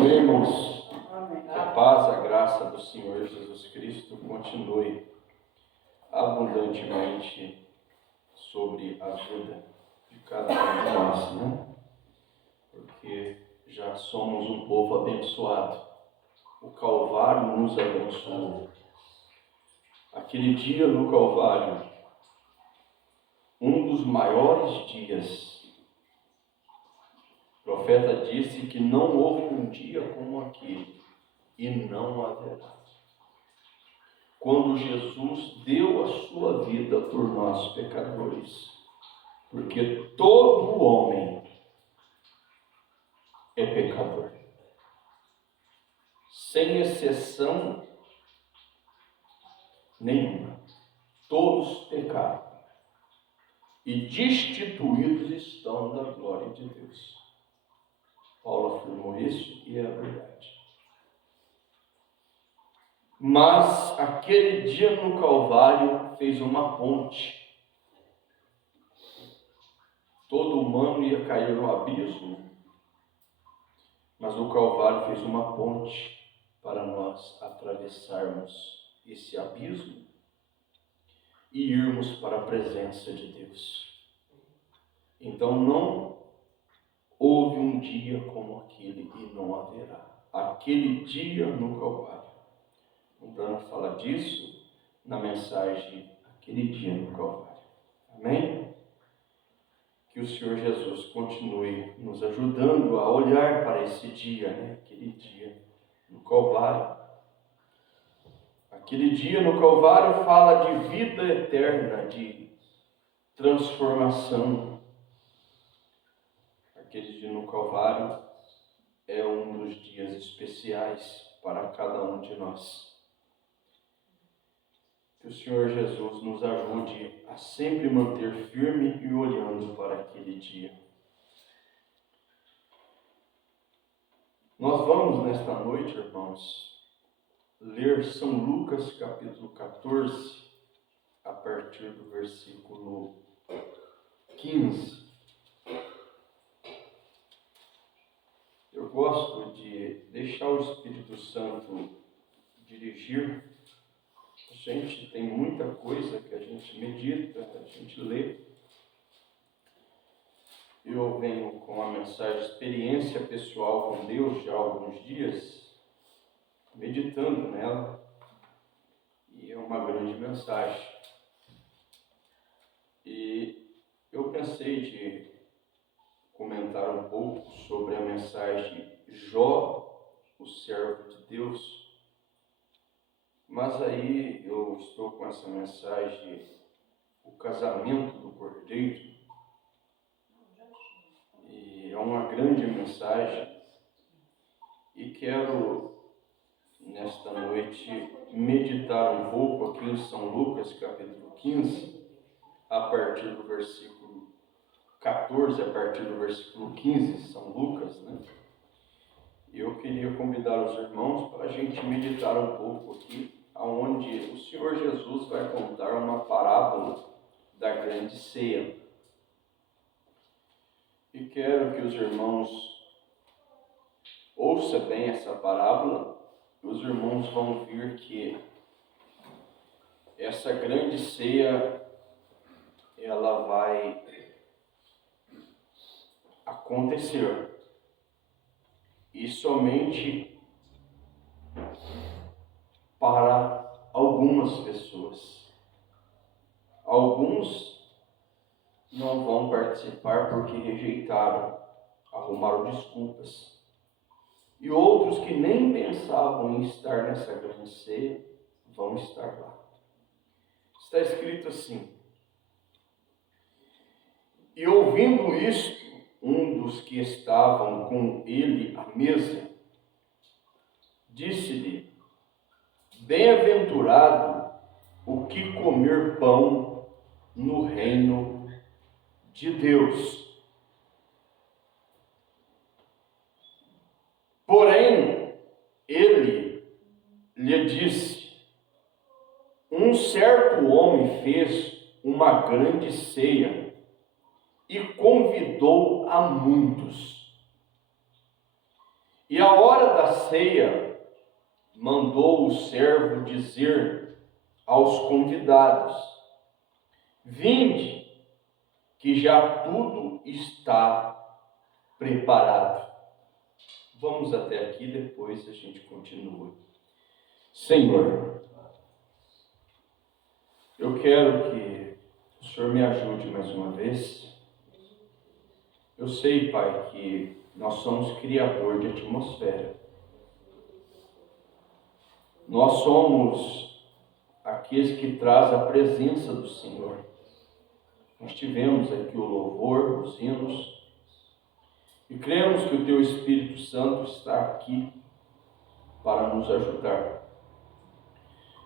Amém, irmãos. Amém. Que a paz, a graça do Senhor Jesus Cristo continue abundantemente sobre a vida de cada um de nós, né? Porque já somos um povo abençoado. O Calvário nos abençoou. Aquele dia no Calvário, um dos maiores dias, o profeta disse que não houve um dia como aquele, e não haverá. Quando Jesus deu a sua vida por nós pecadores, porque todo homem é pecador, sem exceção nenhuma. Todos pecaram e destituídos estão da glória de Deus. Paulo afirmou isso e é a verdade. Mas aquele dia no Calvário fez uma ponte. Todo humano ia cair no abismo, mas o Calvário fez uma ponte para nós atravessarmos esse abismo e irmos para a presença de Deus. Então não houve um dia como aquele e não haverá. Aquele dia no Calvário. Vamos falar disso na mensagem aquele dia no Calvário. Amém? Que o Senhor Jesus continue nos ajudando a olhar para esse dia, né? Aquele dia no Calvário. Aquele dia no Calvário fala de vida eterna, de transformação. Aquele dia no Calvário é um dos dias especiais para cada um de nós. Que o Senhor Jesus nos ajude a sempre manter firme e olhando para aquele dia. Nós vamos nesta noite, irmãos, ler São Lucas capítulo 14, a partir do versículo 15. Eu gosto de deixar o Espírito Santo dirigir. A gente tem muita coisa que a gente medita, a gente lê. Eu venho com a mensagem experiência pessoal com Deus já há alguns dias, meditando nela, e é uma grande mensagem. E eu pensei de comentar um pouco sobre a mensagem de Jó, o servo de Deus. Mas aí eu estou com essa mensagem, o casamento do Cordeiro, e é uma grande mensagem, e quero, nesta noite, meditar um pouco aqui em São Lucas, capítulo 15, a partir do versículo 14, a partir do versículo 15, São Lucas, né? E eu queria convidar os irmãos para a gente meditar um pouco aqui, onde o Senhor Jesus vai contar uma parábola da grande ceia. E quero que os irmãos ouçam bem essa parábola, e os irmãos vão ver que essa grande ceia, ela vai acontecer. E somente para algumas pessoas. Alguns não vão participar porque rejeitaram, arrumaram desculpas. E outros que nem pensavam em estar nessa grande ceia, vão estar lá. Está escrito assim: e ouvindo isto, um dos que estavam com ele à mesa, disse-lhe: bem-aventurado o que comer pão no reino de Deus. Porém, ele lhe disse: um certo homem fez uma grande ceia e convidou a muitos. E à hora da ceia, mandou o servo dizer aos convidados: vinde, que já tudo está preparado. Vamos até aqui, depois a gente continua. Senhor, eu quero que o Senhor me ajude mais uma vez. Eu sei, Pai, que nós somos criador de atmosfera. Nós somos aqueles que traz a presença do Senhor. Nós tivemos aqui o louvor, os hinos, e cremos que o Teu Espírito Santo está aqui para nos ajudar.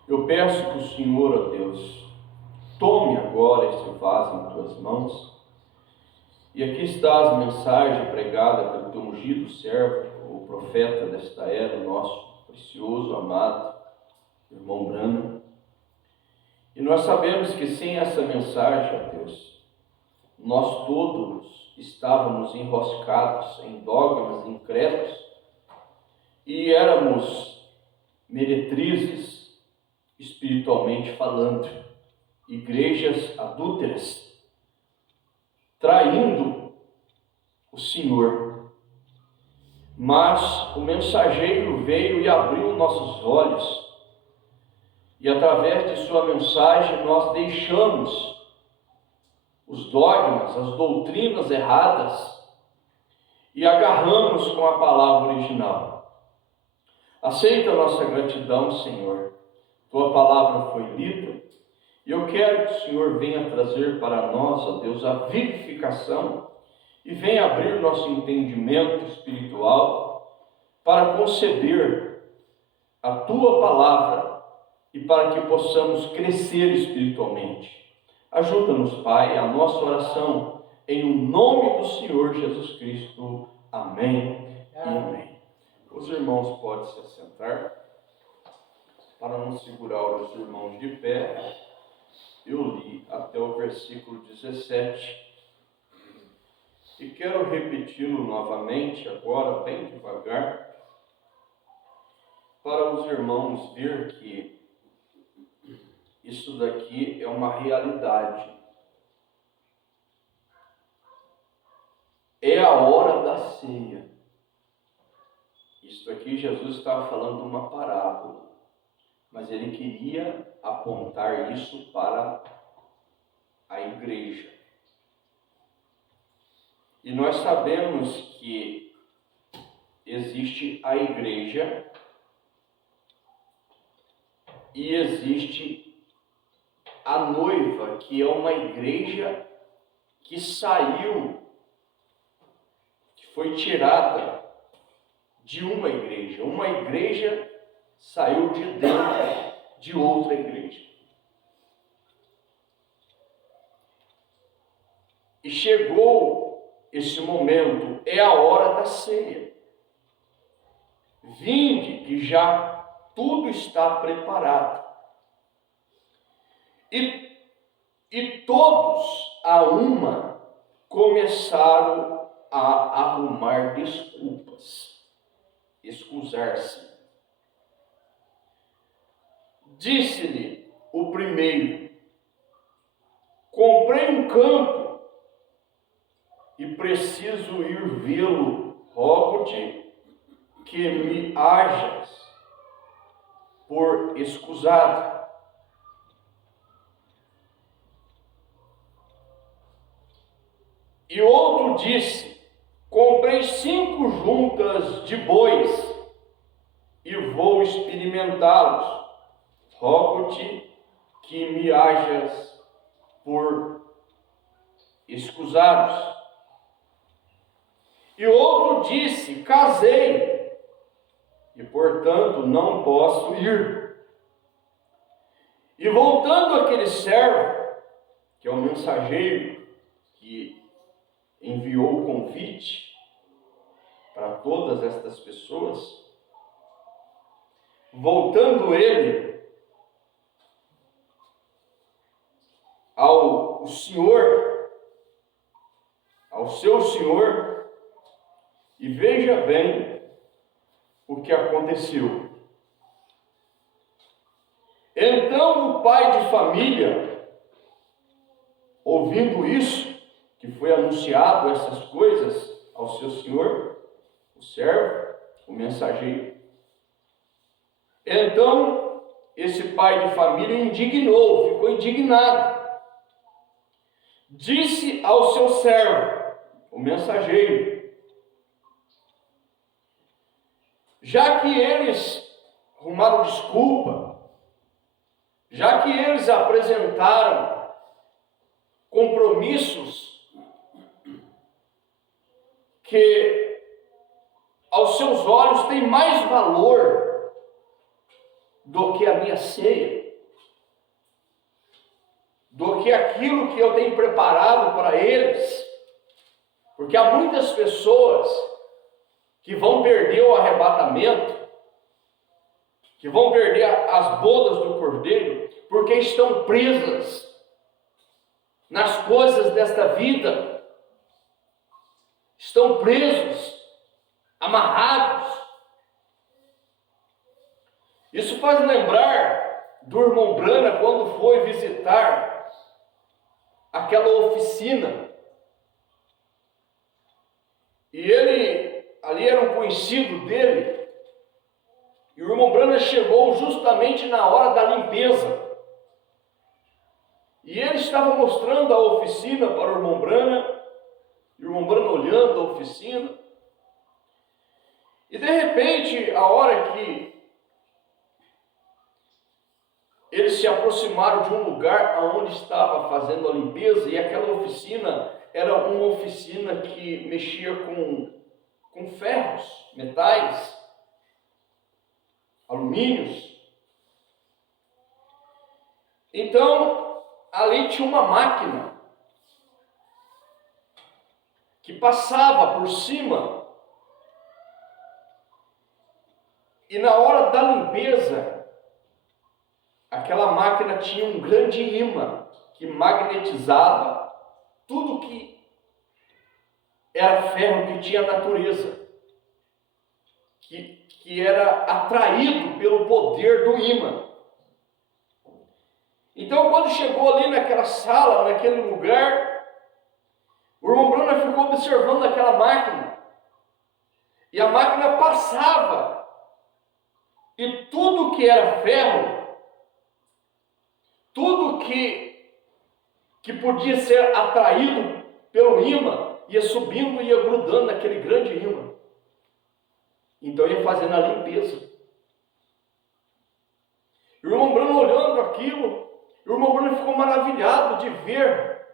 Eu peço que o Senhor, ó Deus, tome agora esse vaso em Tuas mãos. E aqui está a mensagem pregada pelo Teu ungido servo, o profeta desta era, o nosso precioso, amado irmão Branham. E nós sabemos que sem essa mensagem, ó Deus, nós todos estávamos enroscados em dogmas, em credos, e éramos meretrizes, espiritualmente falando, igrejas adúlteras, traindo o Senhor. Mas o mensageiro veio e abriu nossos olhos, e através de sua mensagem nós deixamos os dogmas, as doutrinas erradas e agarramos com a palavra original. Aceita a nossa gratidão, Senhor. Tua palavra foi lida e eu quero que o Senhor venha trazer para nós, ó Deus, a vivificação e venha abrir nosso entendimento espiritual para conceber a Tua palavra e para que possamos crescer espiritualmente. Ajuda-nos, Pai, a nossa oração, em o nome do Senhor Jesus Cristo. Amém e amém. Os irmãos podem se assentar. Para não segurar os irmãos de pé, eu li até o versículo 17. E quero repeti-lo novamente agora, bem devagar, para os irmãos ver que isso daqui é uma realidade. É a hora da ceia. Isso aqui Jesus estava falando de uma parábola, mas ele queria apontar isso para a igreja. E nós sabemos que existe a igreja e existe a noiva, que é uma igreja que saiu, que foi tirada de uma igreja. Uma igreja saiu de dentro de outra igreja. E chegou esse momento, é a hora da ceia. Vinde, que já tudo está preparado. E todos, a uma, começaram a arrumar desculpas, excusar-se. Disse-lhe o primeiro: comprei um campo e preciso ir vê-lo. Rogo-te que me hajas por escusado. E outro disse: comprei 5 juntas de bois e vou experimentá-los. Rogo-te que me hajas por escusados. E outro disse: casei e, portanto, não posso ir. E voltando aquele servo, que é o mensageiro que enviou o convite para todas estas pessoas, voltando ele ao senhor, ao seu senhor, e veja bem o que aconteceu. Então o pai de família, ouvindo isso, que foi anunciado essas coisas ao seu senhor, o servo, o mensageiro. Então esse pai de família indignou, ficou indignado. Disse ao seu servo, o mensageiro: já que eles arrumaram desculpa, já que eles apresentaram compromissos que aos seus olhos têm mais valor do que a minha ceia, do que aquilo que eu tenho preparado para eles, porque há muitas pessoas que vão perder o arrebatamento, que vão perder as bodas do Cordeiro, porque estão presas nas coisas desta vida, estão presos, amarrados. Isso faz lembrar do irmão Brana quando foi visitar aquela oficina. E ele, ali era um conhecido dele, e o irmão Brana chegou justamente na hora da limpeza. E ele estava mostrando a oficina para o irmão Brana, e o irmão Brana olhando a oficina. E de repente, a hora que eles se aproximaram de um lugar onde estava fazendo a limpeza, e aquela oficina era uma oficina que mexia com ferros, metais, alumínios. Então, ali tinha uma máquina que passava por cima, e na hora da limpeza, aquela máquina tinha um grande ímã que magnetizava tudo que era ferro que tinha natureza, que era atraído pelo poder do ímã. Então, quando chegou ali naquela sala, naquele lugar, o irmão Brana ficou observando aquela máquina, e a máquina passava, e tudo que era ferro, tudo que podia ser atraído pelo ímã, ia subindo e ia grudando naquele grande ímã. Então ia fazendo a limpeza. E o irmão Bruno olhando aquilo, o irmão Bruno ficou maravilhado de ver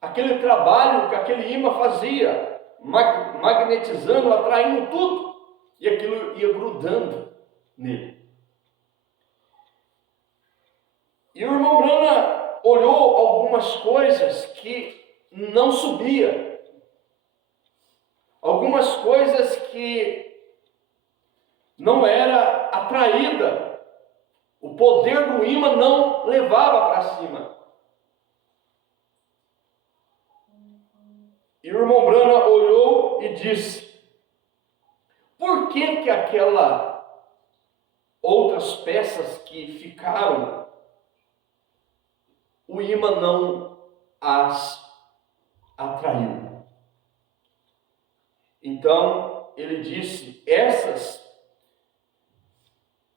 aquele trabalho que aquele ímã fazia, magnetizando, atraindo tudo, e aquilo ia grudando nele. E o irmão Brana olhou algumas coisas que não subia, algumas coisas que não era atraída, o poder do ímã não levava para cima. E o irmão Brana olhou e disse: por que aquelas outras peças que ficaram, o ímã não as atraiu? Então ele disse: essas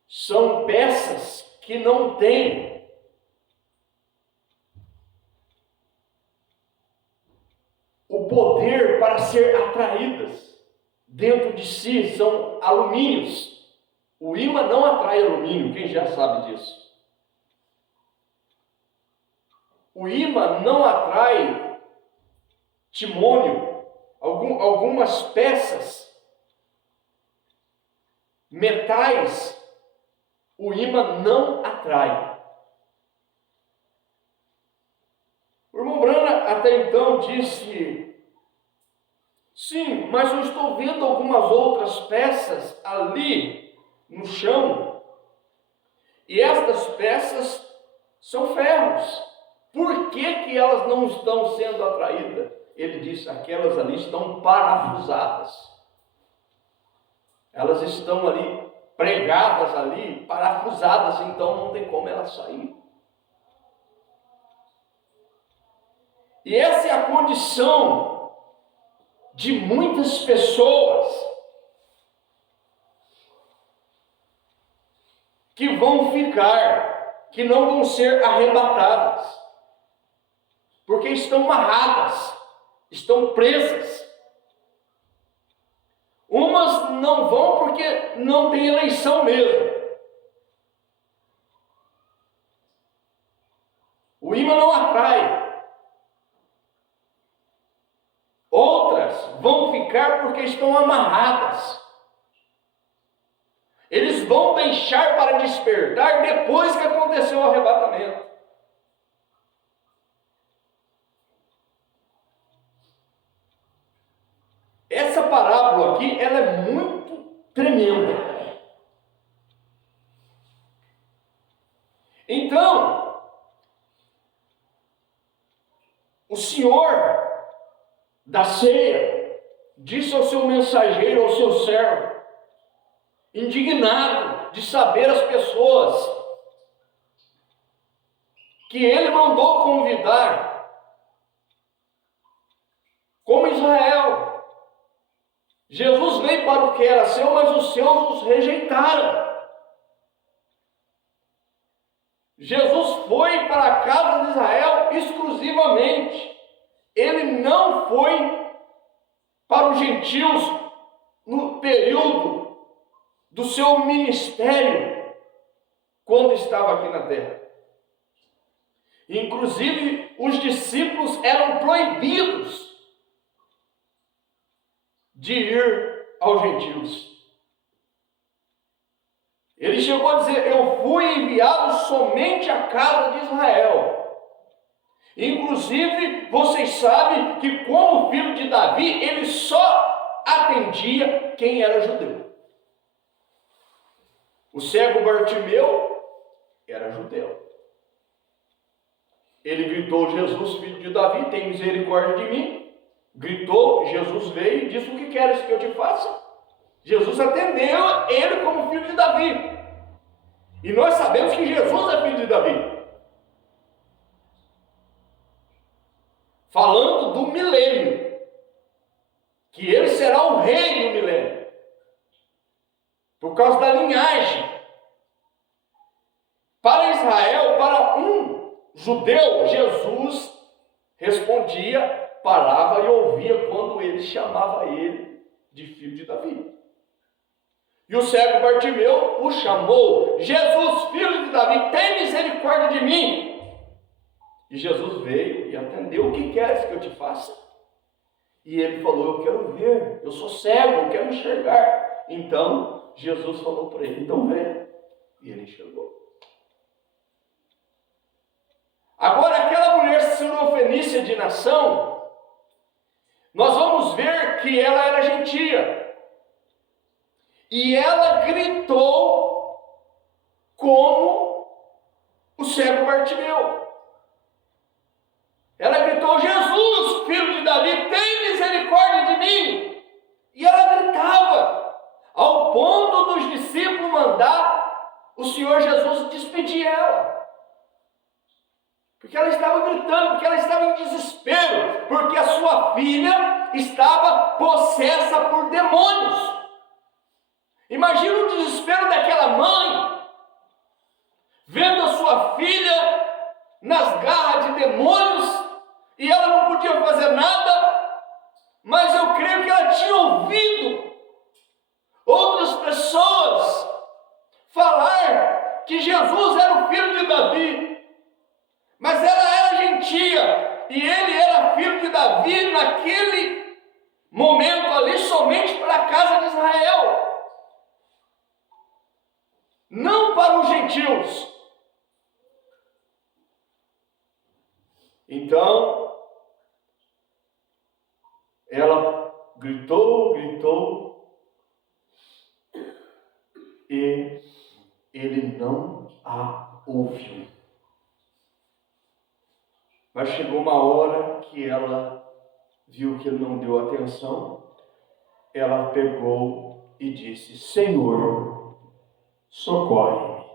são peças que não têm o poder para ser atraídas dentro de si, são alumínios. O ímã não atrai alumínio, quem já sabe disso. O ímã não atrai timônio, algumas peças, metais, o ímã não atrai. O irmão Brana até então disse: sim, mas eu estou vendo algumas outras peças ali no chão, e estas peças são ferros. Por que elas não estão sendo atraídas? Ele disse: aquelas ali estão parafusadas. Elas estão ali, pregadas ali, parafusadas, então não tem como elas sair. E essa é a condição de muitas pessoas que vão ficar, que não vão ser arrebatadas, porque estão amarradas, estão presas. Umas não vão porque não tem eleição mesmo. O imã não atrai. Outras vão ficar porque estão amarradas. Eles vão deixar para despertar depois que aconteceu o arrebatamento. Essa parábola aqui, ela é muito tremenda. Então, o Senhor da ceia disse ao seu mensageiro, ao seu servo, indignado de saber as pessoas que ele mandou convidar, como Israel. Jesus veio para o que era seu, mas os seus os rejeitaram. Jesus foi para a casa de Israel exclusivamente. Ele não foi para os gentios no período do seu ministério, quando estava aqui na terra. Inclusive, os discípulos eram proibidos de ir aos gentios. Ele chegou a dizer: eu fui enviado somente à casa de Israel. Inclusive, vocês sabem que, como filho de Davi, ele só atendia quem era judeu. O cego Bartimeu era judeu. Ele gritou: Jesus, filho de Davi, tem misericórdia de mim. Gritou, Jesus veio e disse: o que queres que eu te faça? Jesus atendeu ele como filho de Davi. E nós sabemos que Jesus é filho de Davi. Falando do milênio, que ele será o rei do milênio, por causa da linhagem. Para Israel, para um judeu, Jesus respondia, parava e ouvia quando ele chamava ele de filho de Davi. E o cego Bartimeu o chamou: Jesus, filho de Davi, tem misericórdia de mim. E Jesus veio e atendeu: o que queres que eu te faça? E ele falou: eu quero ver, eu sou cego, eu quero enxergar. Então Jesus falou para ele: então vê. E ele enxergou. Agora, aquela mulher cirofenícia de nação, nós vamos ver que ela era gentia. E ela gritou como o cego Bartimeu. Ela gritou: Jesus, filho de Davi, tem misericórdia de mim. E ela gritava, ao ponto dos discípulos mandar o Senhor Jesus despedir ela. Porque ela estava gritando, porque ela estava em desespero, porque a sua filha estava possessa por demônios. Imagina o desespero daquela mãe, vendo a sua filha nas garras de demônios, e ela não podia fazer nada, mas eu creio que ela tinha ouvido outras pessoas falar que Jesus era o filho de Davi, mas ela era gentia, e ele era filho de Davi naquele momento ali, somente para a casa de Israel. Não para os gentios. Então, ela gritou, e ele não a ouviu. Mas chegou uma hora que ela viu que ele não deu atenção. Ela pegou e disse: Senhor, socorre-me.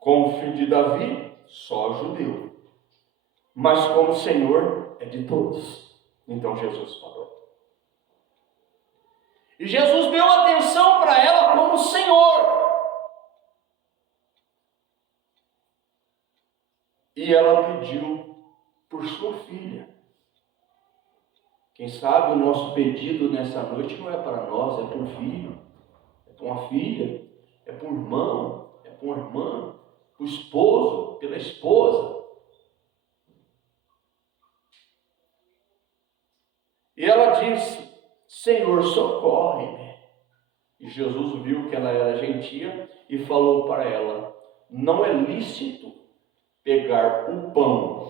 Como filho de Davi, só judeu, mas como Senhor é de todos. Então Jesus falou. E Jesus deu atenção para ela como Senhor. E ela pediu por sua filha. Quem sabe o nosso pedido nessa noite não é para nós, é para um filho, é para uma filha, é para um irmão, é para uma irmã, para o esposo, pela esposa. E ela disse: Senhor, socorre-me. E Jesus viu que ela era gentia e falou para ela: não é lícito pegar o pão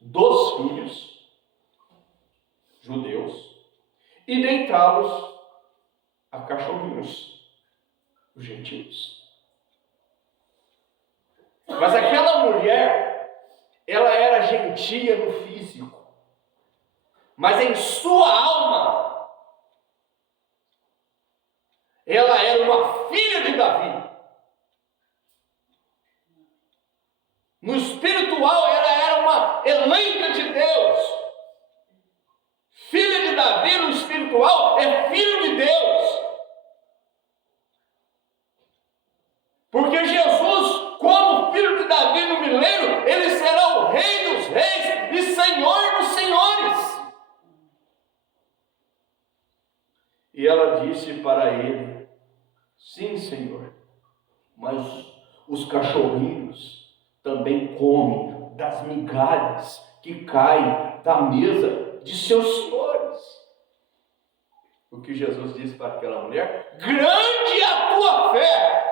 dos filhos judeus e deitá-los a cachorrinhos, os gentios. Mas aquela mulher, ela era gentia no físico, mas em sua alma, ela era uma filha de Davi. No espiritual, ela era uma eleita de Deus. Filha de Davi no espiritual é filho de Deus. Porque Jesus, como filho de Davi no milênio, ele será o Rei dos reis e Senhor dos senhores. E ela disse para ele: sim, Senhor, mas os cachorrinhos também comem das migalhas que caem da mesa de seus senhores. O que Jesus disse para aquela mulher: grande é a tua fé.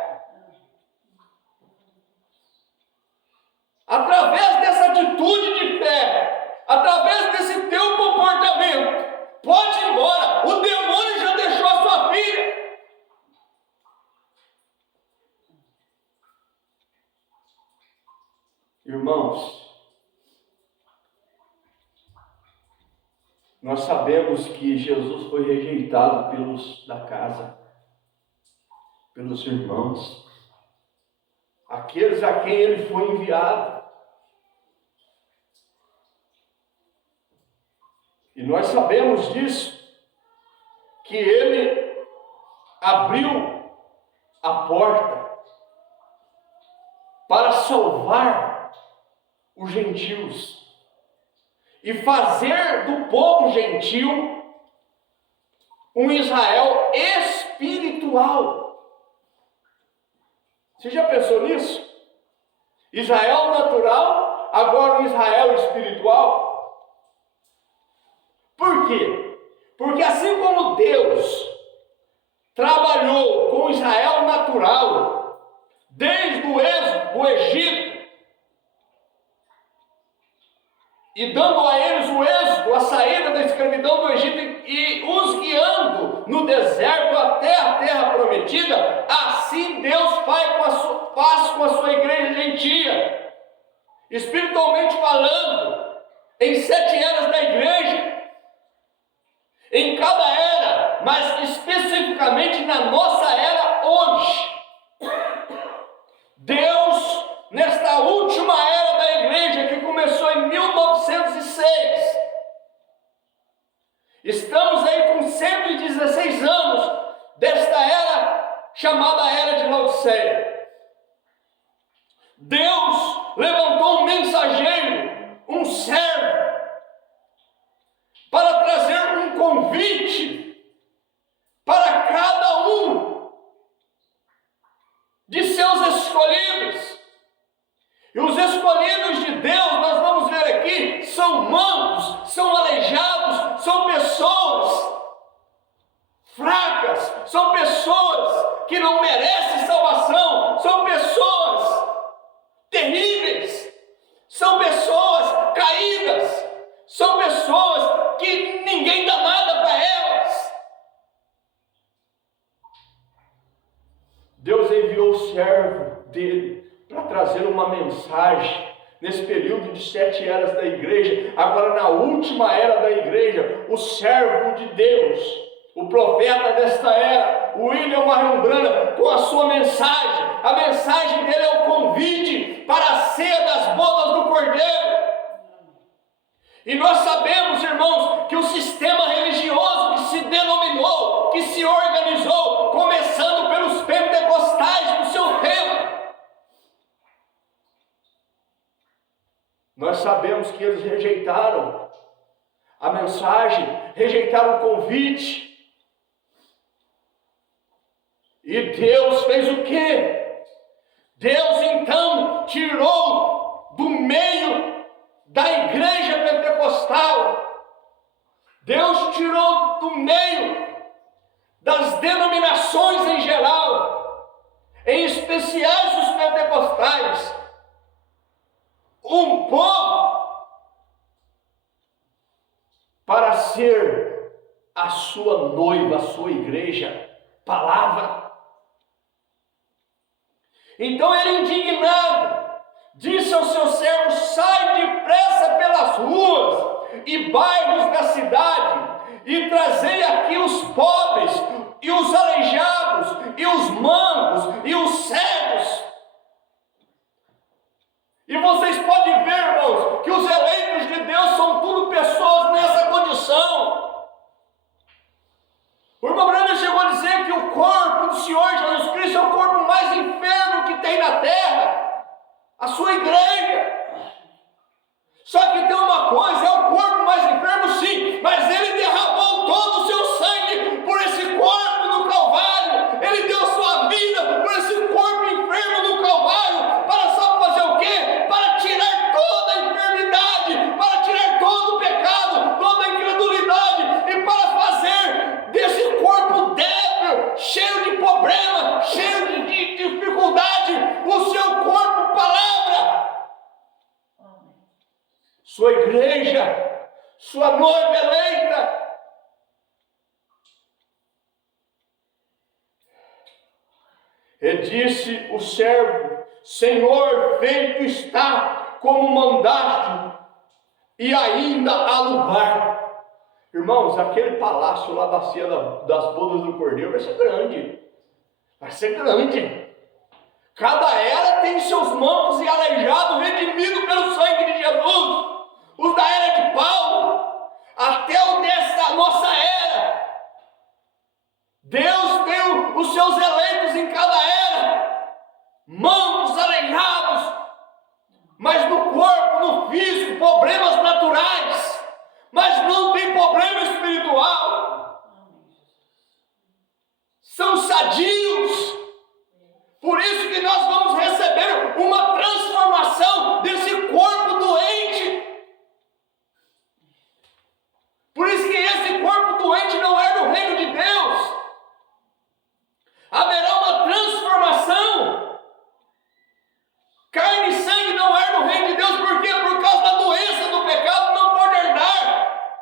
Através dessa atitude de fé, através desse teu comportamento, pode ir embora, o demônio já deixou a sua filha. Irmãos, nós sabemos que Jesus foi rejeitado pelos da casa, pelos irmãos, aqueles a quem ele foi enviado. E nós sabemos disso, que ele abriu a porta para salvar os gentios e fazer do povo gentil um Israel espiritual. Você já pensou nisso? Israel natural, agora um Israel espiritual. Por quê? Porque assim como Deus trabalhou com Israel natural, desde o êxodo do Egito, e dando a eles o êxodo, a saída da escravidão do Egito e os guiando no deserto até a terra prometida, assim Deus faz com a sua igreja gentia, espiritualmente falando, em 7 eras da igreja, em cada era, mas especificamente na nossa era hoje. Deus, nesta última era da igreja, que começou em 1906, estamos aí com 116 anos desta era chamada Era de Laodiceia. Deus levantou um mensageiro, um servo, para trazer um convite para cada um de seus escolhidos. E os escolhidos de Deus, nós vamos ver aqui, são mancos, são aleijados, são pessoas fracas, são pessoas que não merecem salvação, são pessoas terríveis, são pessoas caídas, são pessoas que ninguém dá nada para elas. Deus enviou o servo dele para trazer uma mensagem nesse período de 7 eras da igreja. Agora, na última era da igreja, o servo de Deus, o profeta desta era, o William Marion Branham, com a sua mensagem. A mensagem dele é o convite para a ceia das bodas do Cordeiro. E nós sabemos, irmãos, que o sistema religioso que se denominou, que se organizou, começando pelos pentecostais do seu tempo, nós sabemos que eles rejeitaram a mensagem, rejeitaram o convite. E Deus fez o quê? Deus então tirou do meio da igreja pentecostal, Deus tirou do meio das denominações em geral, em especiais os pentecostais, um povo para ser a sua noiva, a sua igreja, palavra. Então ele, indignado, disse aos seus servos: sai depressa pelas ruas e bairros da cidade e trazei aqui os pobres e os aleijados e os mancos e os cegos. E vocês podem ver, irmãos, que os eleitos de Deus são tudo pessoas nessa condição. O irmão Branham chegou a dizer que o corpo do Senhor Jesus Cristo é o corpo mais enfermo que tem na terra, a sua igreja. Só que tem uma coisa, é o corpo mais enfermo, sim, mas ele derramou todo o seu sangue por esse corpo no Calvário. Ele deu sua vida por esse corpo enfermo no Calvário, para só fazer o quê? Para tirar toda a enfermidade, para tirar todo o pecado, toda a incredulidade, e para fazer desse corpo débil, cheio de problema, cheio de dificuldade, o seu corpo palavra. Sua igreja, sua noiva eleita. E disse o servo: Senhor, feito está como mandaste, e ainda há lugar. Irmãos, aquele palácio lá da ceia das bodas do Cordeiro vai ser grande. Vai ser grande. Cada era tem seus mancos e aleijados redimidos pelo sangue de Jesus. Os da era de Paulo, até o dessa nossa era. Deus tem os seus eleitos em cada era, mancos, aleijados, mas no corpo, no físico, problemas naturais, mas não tem problema espiritual. São sadios. Por isso que nós vamos receber uma transformação desse corpo doente. Por isso que esse corpo doente não é do reino de Deus. Haverá uma transformação. Carne e sangue não é do reino de Deus. Por quê? Por causa da doença do pecado não pode herdar.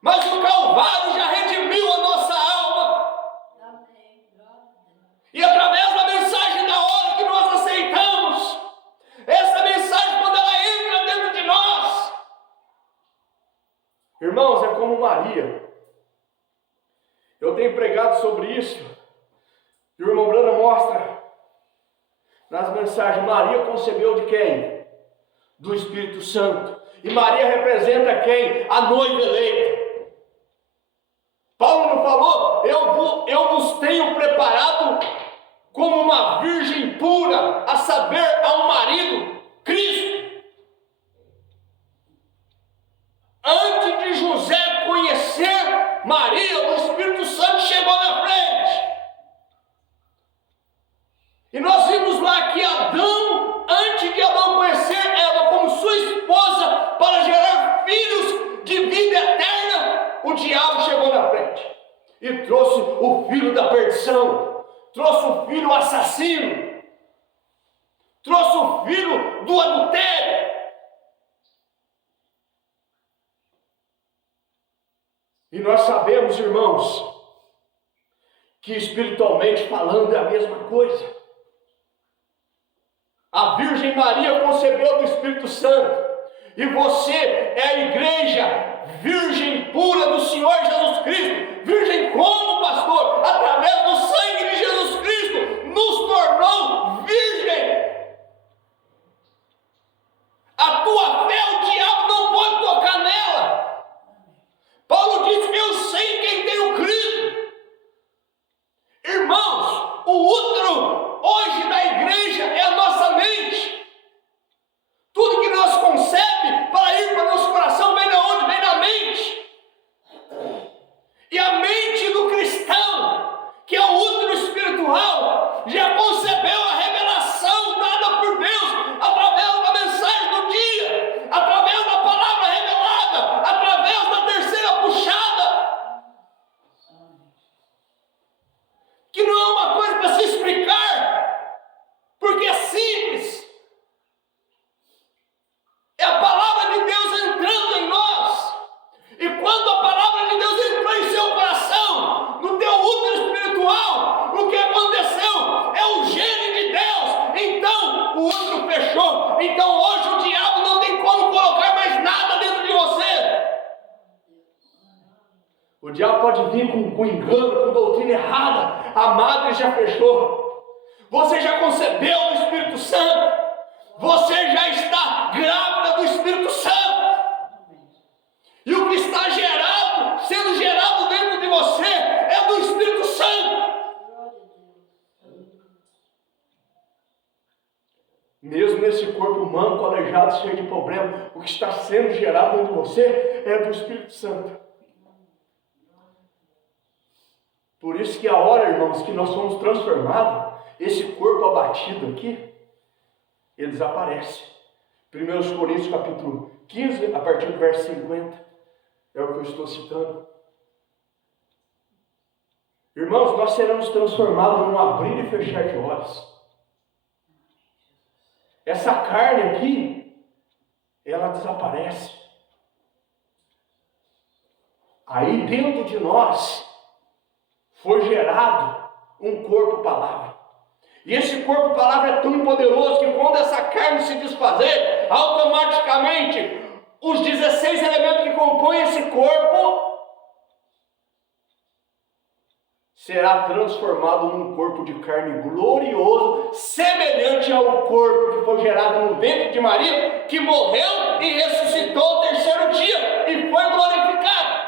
Mas o Calvário já redimiu a nossa alma. E através da mensagem da hora que nós aceitamos, essa mensagem, quando ela entra dentro de nós, irmãos, é como Maria. Eu tenho pregado sobre isso, e o irmão Branham mostra nas mensagens. Maria concebeu de quem? Do Espírito Santo. E Maria representa quem? A noiva eleita. Paulo não falou: eu vos tenho preparado como uma virgem pura, a saber, a um marido, Cristo. Antes de José conhecer Maria, o Espírito Santo chegou na frente. E nós vimos lá que Adão, antes de Adão conhecer Eva como sua esposa, para gerar filhos de vida eterna, o diabo chegou na frente e trouxe o filho da perdição, trouxe o filho assassino, trouxe o filho do adultério. E nós sabemos, irmãos, que espiritualmente falando é a mesma coisa. A Virgem Maria concebeu do Espírito Santo, e você é a igreja virgem pura do Senhor Jesus Cristo. Virgem como? Senhor. Então hoje o diabo não tem como colocar mais nada dentro de você. O diabo pode vir com engano, com doutrina errada. A madre já fechou. Você já concebeu do Espírito Santo. Você já está grávida do Espírito Santo. E o que está sendo gerado dentro de você é do Espírito Santo. Mesmo nesse corpo manco, aleijado, cheio de problema, o que está sendo gerado dentro de você é do Espírito Santo. Por isso que a hora, irmãos, que nós somos transformados, esse corpo abatido aqui, ele desaparece. 1 Coríntios capítulo 15, a partir do verso 50, é o que eu estou citando. Irmãos, nós seremos transformados num abrir e fechar de olhos. Essa carne aqui, ela desaparece. Aí dentro de nós foi gerado um corpo palavra. E esse corpo palavra é tão poderoso que quando essa carne se desfazer, automaticamente os 16 elementos que compõem esse corpo será transformado num corpo de carne glorioso, semelhante ao corpo que foi gerado no ventre de Maria, que morreu e ressuscitou ao terceiro dia e foi glorificado.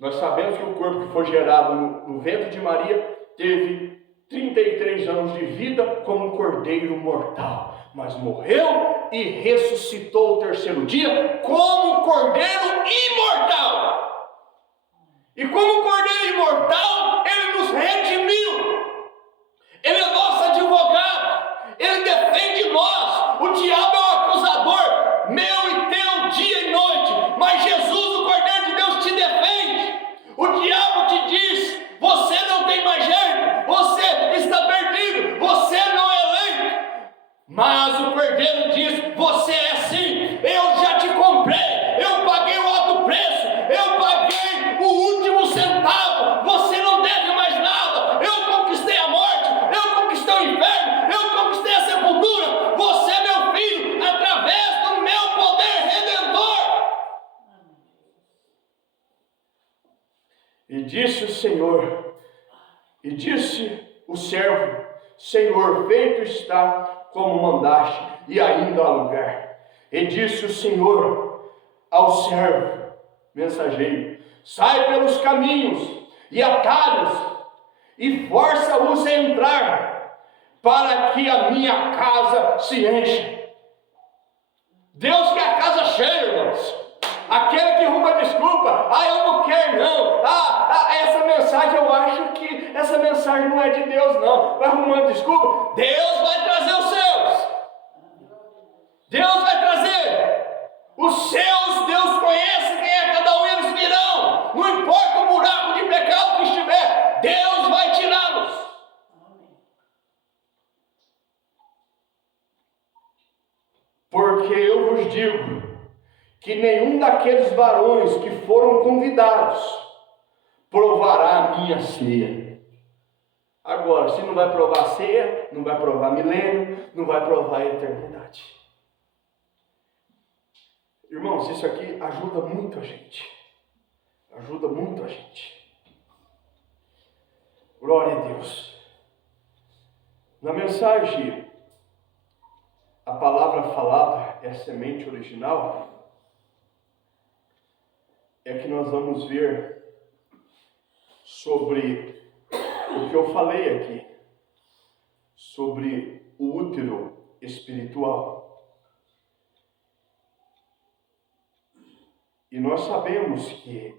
Nós sabemos que o corpo que foi gerado no ventre de Maria teve 33 anos de vida como um cordeiro mortal, mas morreu e ressuscitou ao terceiro dia como um cordeiro imortal. E como cordeiro imortal, ele nos redimiu. Ele é nosso advogado. Ele defende nós. O diabo é o acusador, meu e teu, dia e noite. Mas Jesus, o Cordeiro de Deus, te defende. O diabo te diz, você não tem mais jeito. Você está perdido. Você não é eleito. Mas o Cordeiro diz, você é sim. Eu já te comprei. Eu paguei o alto preço. Eu paguei o último centavo. Você não deve mais nada. Eu conquistei a morte. Eu conquistei o inferno. Eu conquistei a sepultura. Você é meu filho através do meu poder redentor. E disse o Senhor, e disse o servo, Senhor, feito está como mandaste, e ainda há lugar. E disse o Senhor ao servo, mensageiro, sai pelos caminhos e atalhos, e força-os a entrar, para que a minha casa se encha. Deus quer a casa cheia, irmãos. Aquele que arruma desculpa, eu não quero não, essa mensagem, eu acho que essa mensagem não é de Deus não, vai arrumando desculpa, Deus vai trazer os seus. Deus vai trazer. Os seus, Deus conhece quem é cada um, eles virão. Não importa o buraco de pecado que estiver, Deus vai tirá-los. Porque eu vos digo que nenhum daqueles varões que foram convidados provará a minha ceia. Agora, se não vai provar a ceia, não vai provar milênio, não vai provar a eternidade. Irmãos, isso aqui ajuda muito a gente. Ajuda muito a gente. Glória a Deus. Na mensagem, a palavra falada é a semente original. É que nós vamos ver sobre o que eu falei aqui. Sobre o útero espiritual. E nós sabemos que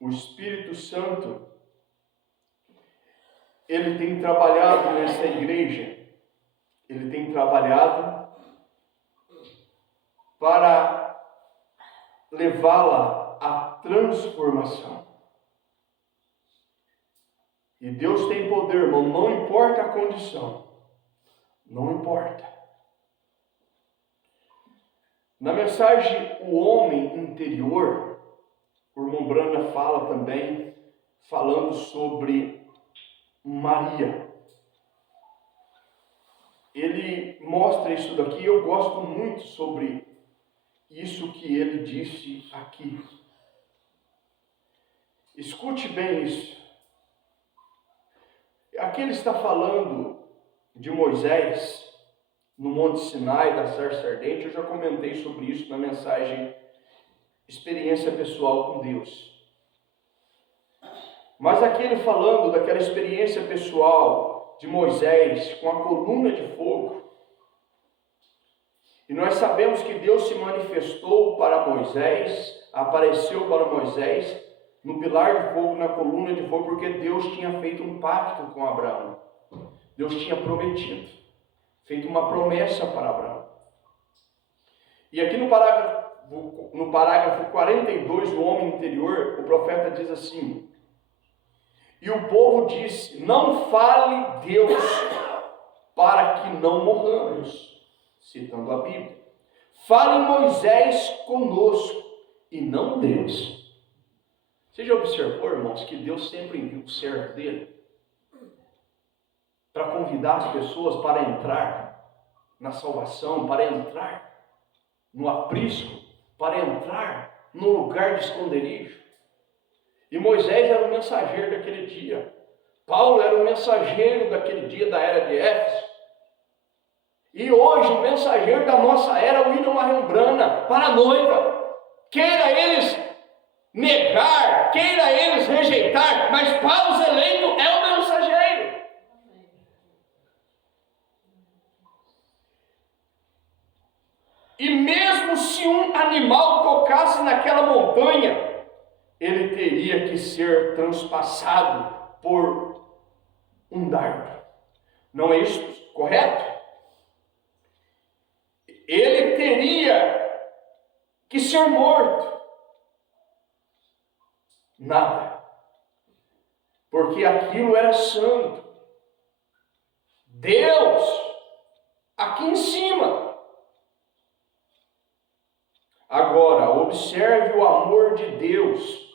o Espírito Santo, ele tem trabalhado nessa igreja, ele tem trabalhado para levá-la à transformação. E Deus tem poder, irmão, não importa a condição, não importa. Na mensagem, o homem interior, o irmão Brana fala também, falando sobre Maria. ele mostra isso daqui. Eu gosto muito sobre isso que ele disse aqui. Escute bem isso. Aqui ele está falando de Moisés no Monte Sinai, da sarça ardente. Eu já comentei sobre isso na mensagem Experiência Pessoal com Deus. Mas aqui ele falando daquela experiência pessoal de Moisés com a coluna de fogo. E nós sabemos que Deus se manifestou para Moisés, apareceu para Moisés no pilar de fogo, na coluna de fogo, porque Deus tinha feito um pacto com Abraão. Deus tinha prometido, feito uma promessa para Abraão. E aqui no parágrafo 42 do homem interior, o profeta diz assim: e o povo disse: não fale Deus para que não morramos. Citando a Bíblia. Fale Moisés conosco e não Deus. Você já observou, irmãos, que Deus sempre envia o servo dele para convidar as pessoas para entrar na salvação, para entrar no aprisco, para entrar no lugar de esconderijo? E Moisés era o mensageiro daquele dia. Paulo era o mensageiro daquele dia da era de Éfeso. E hoje o mensageiro da nossa era, William Marrembrana, para a noiva. Queira eles negar, queira eles rejeitar, mas para os eleitos é o mensageiro. E mesmo se um animal tocasse naquela montanha, ele teria que ser transpassado por um dardo. Não é isso correto? Ele teria que ser morto. Nada. Porque aquilo era santo. Deus, aqui em cima. Agora, observe o amor de Deus.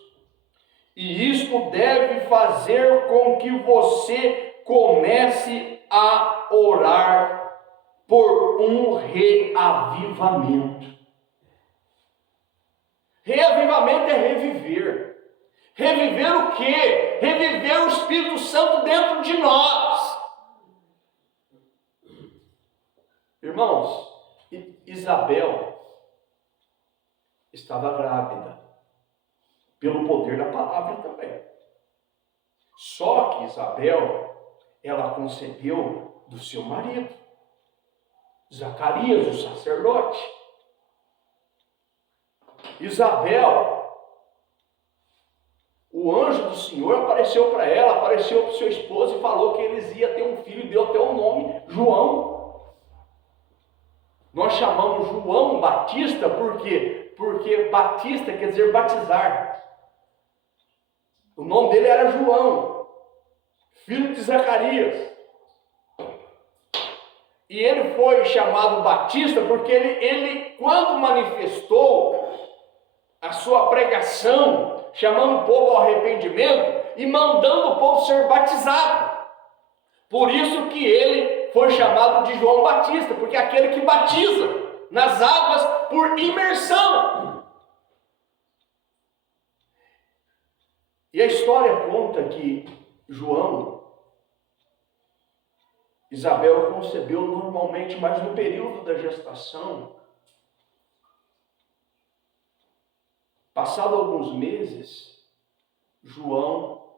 E isto deve fazer com que você comece a orar por um reavivamento. Reavivamento é reviver. Reviver o quê? Reviver o Espírito Santo dentro de nós. Irmãos, Isabel estava grávida, pelo poder da palavra também. Só que Isabel, ela concebeu do seu marido, Zacarias, o sacerdote. Isabel, o anjo do Senhor apareceu para ela, apareceu para o seu esposo e falou que eles iam ter um filho, e deu até o nome, João. Nós chamamos João Batista por quê? Porque Batista quer dizer batizar. O nome dele era João, filho de Zacarias. E ele foi chamado Batista porque ele quando manifestou a sua pregação, chamando o povo ao arrependimento e mandando o povo ser batizado. Por isso que ele foi chamado de João Batista, porque é aquele que batiza nas águas por imersão. E a história conta que Isabel concebeu normalmente, mas no período da gestação, passado alguns meses, João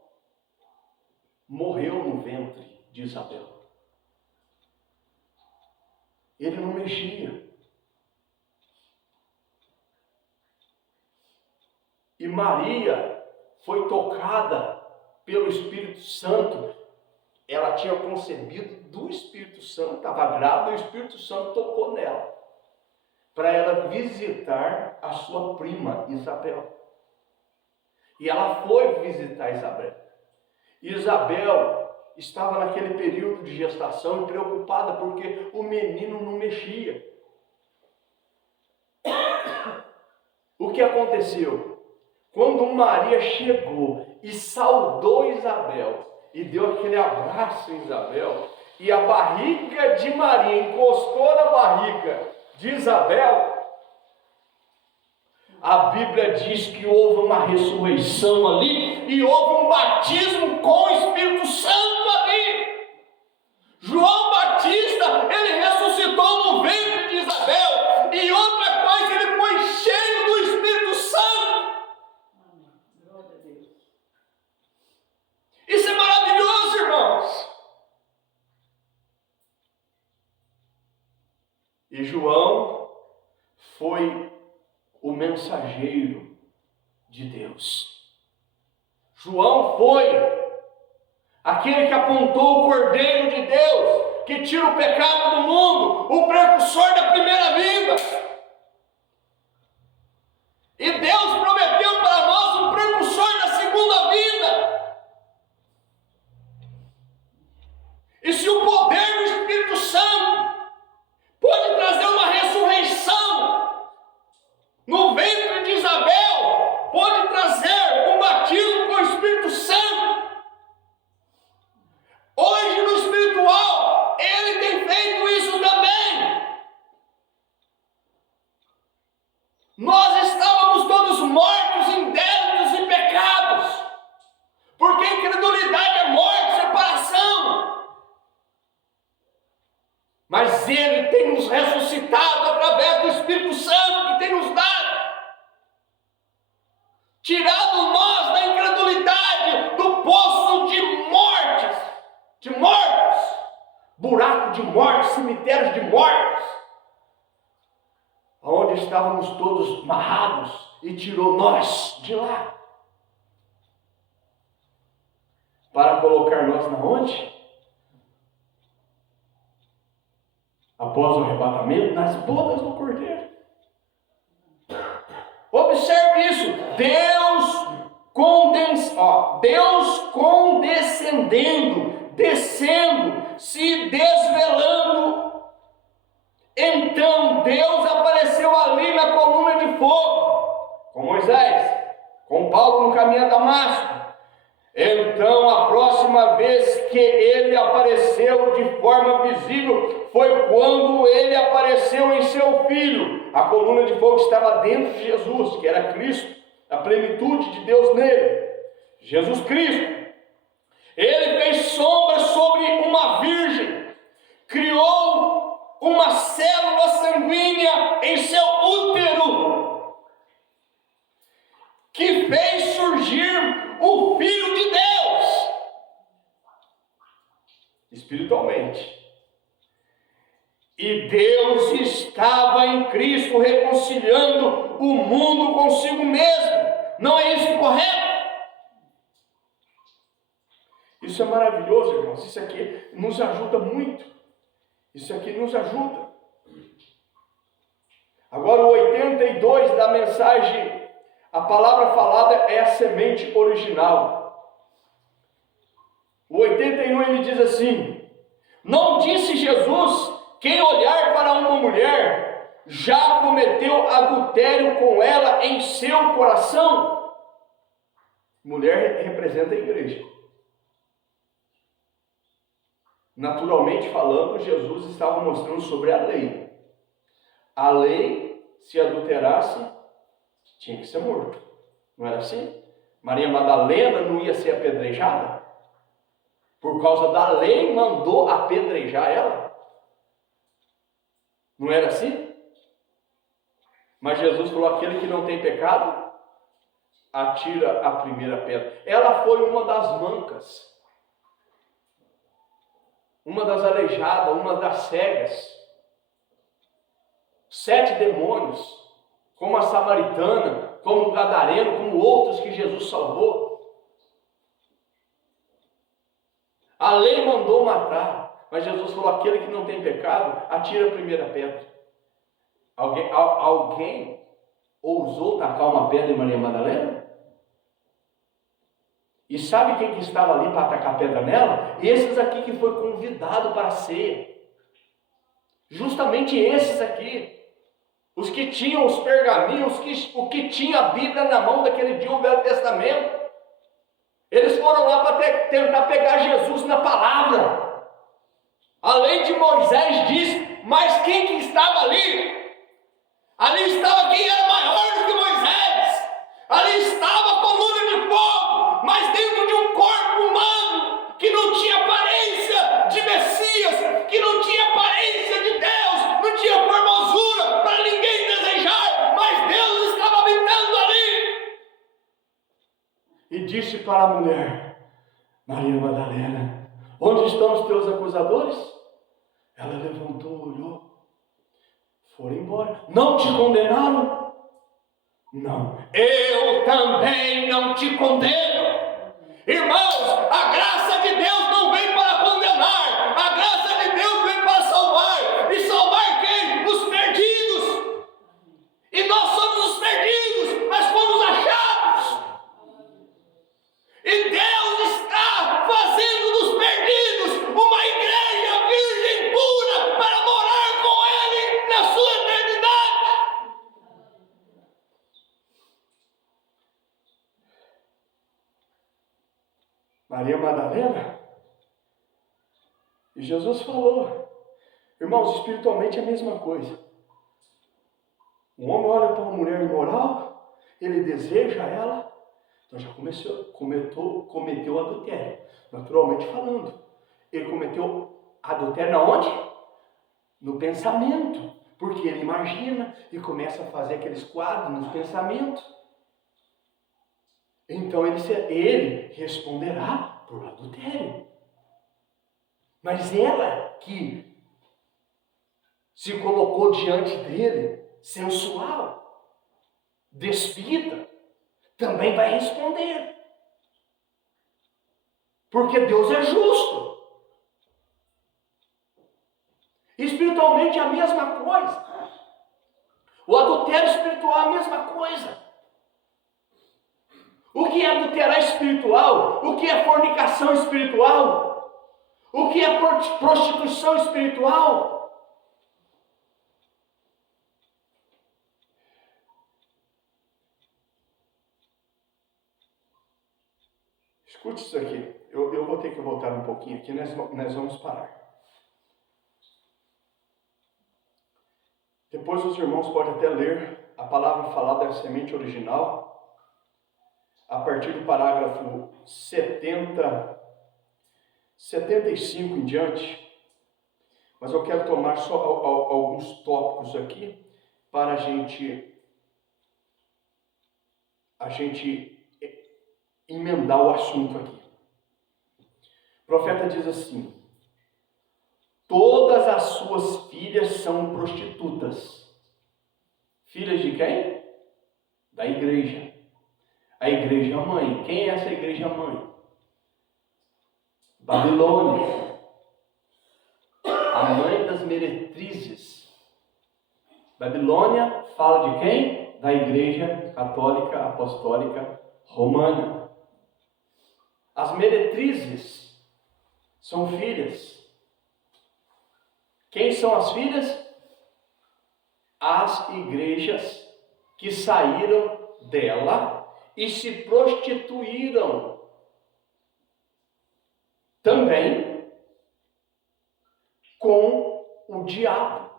morreu no ventre de Isabel. Ele não mexia. E Maria foi tocada pelo Espírito Santo. Ela tinha concebido do Espírito Santo, estava grávida, e o Espírito Santo tocou nela, para ela visitar a sua prima Isabel. E ela foi visitar Isabel. Isabel estava naquele período de gestação preocupada porque o menino não mexia. O que aconteceu? Quando Maria chegou e saudou Isabel e deu aquele abraço em Isabel, e a barriga de Maria encostou na barriga de Isabel, a Bíblia diz que houve uma ressurreição ali e houve um batismo com o Espírito Santo ali. João Batista, ele ressuscitou no ventre de Isabel, e outra coisa, ele foi cheio do Espírito Santo. Glória a Deus. Isso é maravilhoso, irmãos. E João foi o mensageiro de Deus. João foi aquele que apontou o Cordeiro de Deus, que tira o pecado do mundo, o precursor da primeira vinda. E Deus prometeu para nós um precursor da segunda vinda. E se o poder do Espírito Santo pode trazer uma ressurreição no ventre de Isabel, pode trazer um batismo com o Espírito Santo, hoje no espiritual, ele tem feito isso também. Nós estávamos todos mortos em débitos e pecados, porque incredulidade é morte, separação. Mas ele tem nos ressuscitado através do Espírito Santo que tem nos dado, tirado nós da incredulidade, do poço de mortos, buraco de morte, cemitérios de mortos, onde estávamos todos amarrados, e tirou nós de lá, para colocar nós na onde? Após o arrebatamento, nas bodas do Cordeiro. Observe isso. Deus condescendendo, descendo, se desvelando. Então Deus apareceu ali na coluna de fogo, com Moisés, com Paulo no caminho a Damasco. Então, a próxima vez que ele apareceu de forma visível foi quando ele apareceu em seu Filho. A coluna de fogo estava dentro de Jesus, que era Cristo, a plenitude de Deus nele, Jesus Cristo. Ele fez sombra sobre uma virgem, criou uma célula sanguínea em seu útero, que fez surgir o Filho de Deus, espiritualmente. E Deus estava em Cristo reconciliando o mundo consigo mesmo. Não é isso correto? Isso é maravilhoso, irmãos. Isso aqui nos ajuda muito. Isso aqui nos ajuda. Agora o 82 da mensagem, a palavra falada é a semente original. O 81 ele diz assim: não disse Jesus, quem olhar para uma mulher já cometeu adultério com ela em seu coração? Mulher representa a igreja. Naturalmente falando, Jesus estava mostrando sobre a lei. A lei, se adulterasse, tinha que ser morto. Não era assim? Maria Madalena não ia ser apedrejada? Por causa da lei, mandou apedrejar ela? Não era assim? Mas Jesus falou: aquele que não tem pecado, atira a primeira pedra. Ela foi uma das mancas, uma das aleijadas, uma das cegas. 7 demônios, como a samaritana, como o gadareno, como outros que Jesus salvou. A lei mandou matar, mas Jesus falou: aquele que não tem pecado, atira a primeira pedra. Alguém ousou tacar uma pedra em Maria Madalena? E sabe quem que estava ali para atacar pedra nela? Esses aqui que foi convidado para a ceia. Justamente esses aqui. Os que tinham os pergaminhos, o que tinha a Bíblia na mão daquele dia, o Velho Testamento. Eles foram lá para tentar pegar Jesus na palavra. A lei de Moisés diz, mas quem que estava ali? Ali estava quem era maior do que Moisés. Ali estava a coluna de fogo, mas dentro de um corpo humano, que não tinha aparência de Messias, que não tinha aparência de Deus, não tinha formosura para ninguém desejar, mas Deus estava habitando ali. E disse para a mulher, Maria Madalena, onde estão os teus acusadores? Ela levantou, olhou, foram embora. Não te condenaram? Não. Eu também não te condeno. Irmãos, a graça de Deus não vem para condenar, a graça de Deus vem para salvar. E salvar quem? Os perdidos. E nós somos os perdidos, mas fomos achados. E Deus está fazendo dos perdidos uma igreja virgem pura para morar com Ele na sua eternidade. Maria Madalena, e Jesus falou, irmãos, espiritualmente é a mesma coisa. Um homem olha para uma mulher imoral, ele deseja ela, então já cometeu adultério, naturalmente falando. Ele cometeu adultério na onde? No pensamento, porque ele imagina e começa a fazer aqueles quadros nos pensamentos. Então ele responderá por adultério. Mas ela que se colocou diante dele, sensual, despida, também vai responder. Porque Deus é justo. Espiritualmente é a mesma coisa. O adultério espiritual é a mesma coisa. O que é adulterar espiritual? O que é fornicação espiritual? O que é prostituição espiritual? Escute isso aqui. Eu vou ter que voltar um pouquinho aqui, nós vamos parar. Depois os irmãos podem até ler a palavra falada da semente original, a partir do parágrafo 75 em diante, mas eu quero tomar só alguns tópicos aqui para a gente emendar o assunto aqui. O profeta diz assim, todas as suas filhas são prostitutas. Filhas de quem? Da igreja. A igreja mãe. Quem é essa igreja mãe? Babilônia. A mãe das meretrizes. Babilônia fala de quem? Da igreja católica apostólica romana. As meretrizes são filhas. Quem são as filhas? As igrejas que saíram dela e se prostituíram também com o diabo,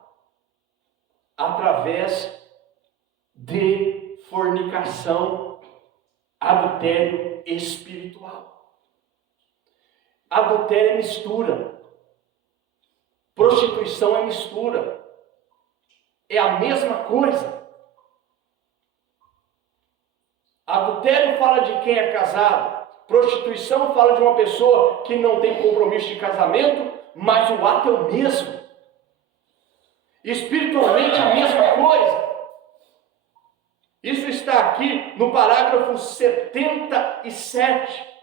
através de fornicação, adultério espiritual. Adultério é mistura, prostituição é mistura, é a mesma coisa. Adultério fala de quem é casado, prostituição fala de uma pessoa que não tem compromisso de casamento, mas o ato é o mesmo. Espiritualmente é a mesma coisa. Isso está aqui no parágrafo 77.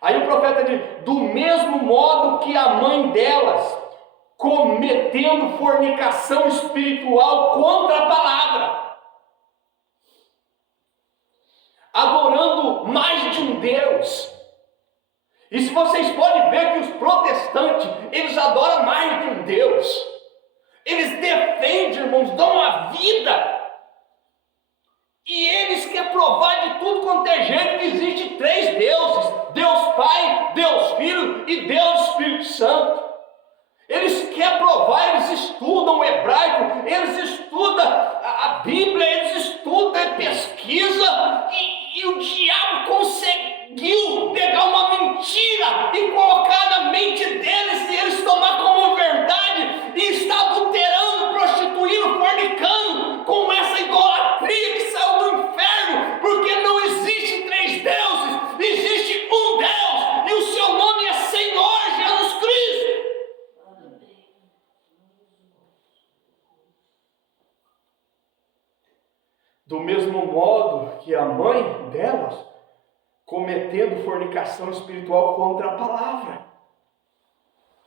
Aí o profeta diz, do mesmo modo que a mãe delas, cometendo fornicação espiritual contra a palavra, adorando mais de um Deus. E se vocês podem ver que os protestantes, eles adoram mais de um Deus. Eles defendem, irmãos, dão a vida. E eles querem provar de tudo quanto é jeito que existe 3 deuses. Deus Pai, Deus Filho e Deus Espírito Santo. E o diabo conseguiu pegar uma mentira e colocar na mente deles, e eles tomar como verdade, e está adulterando, prostituindo, fornicando com essa idolatria que saiu do inferno, porque não existe 3 deuses, existe um Deus, e o seu nome é Senhor Jesus Cristo. Do mesmo modo que a mãe delas, cometendo fornicação espiritual contra a palavra.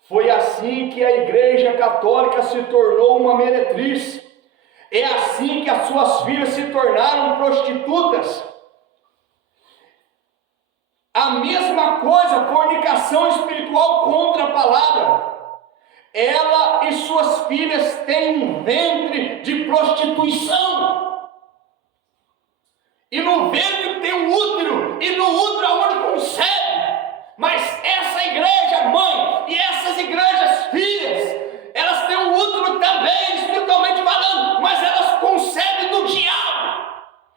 Foi assim que a Igreja Católica se tornou uma meretriz. É assim que as suas filhas se tornaram prostitutas. A mesma coisa, fornicação espiritual contra a palavra. Ela e suas filhas têm um ventre de prostituição. E no ventre tem um útero, e no útero é onde concebe. Mas essa igreja mãe e essas igrejas filhas, elas têm um útero também, espiritualmente falando, mas elas concebem do diabo,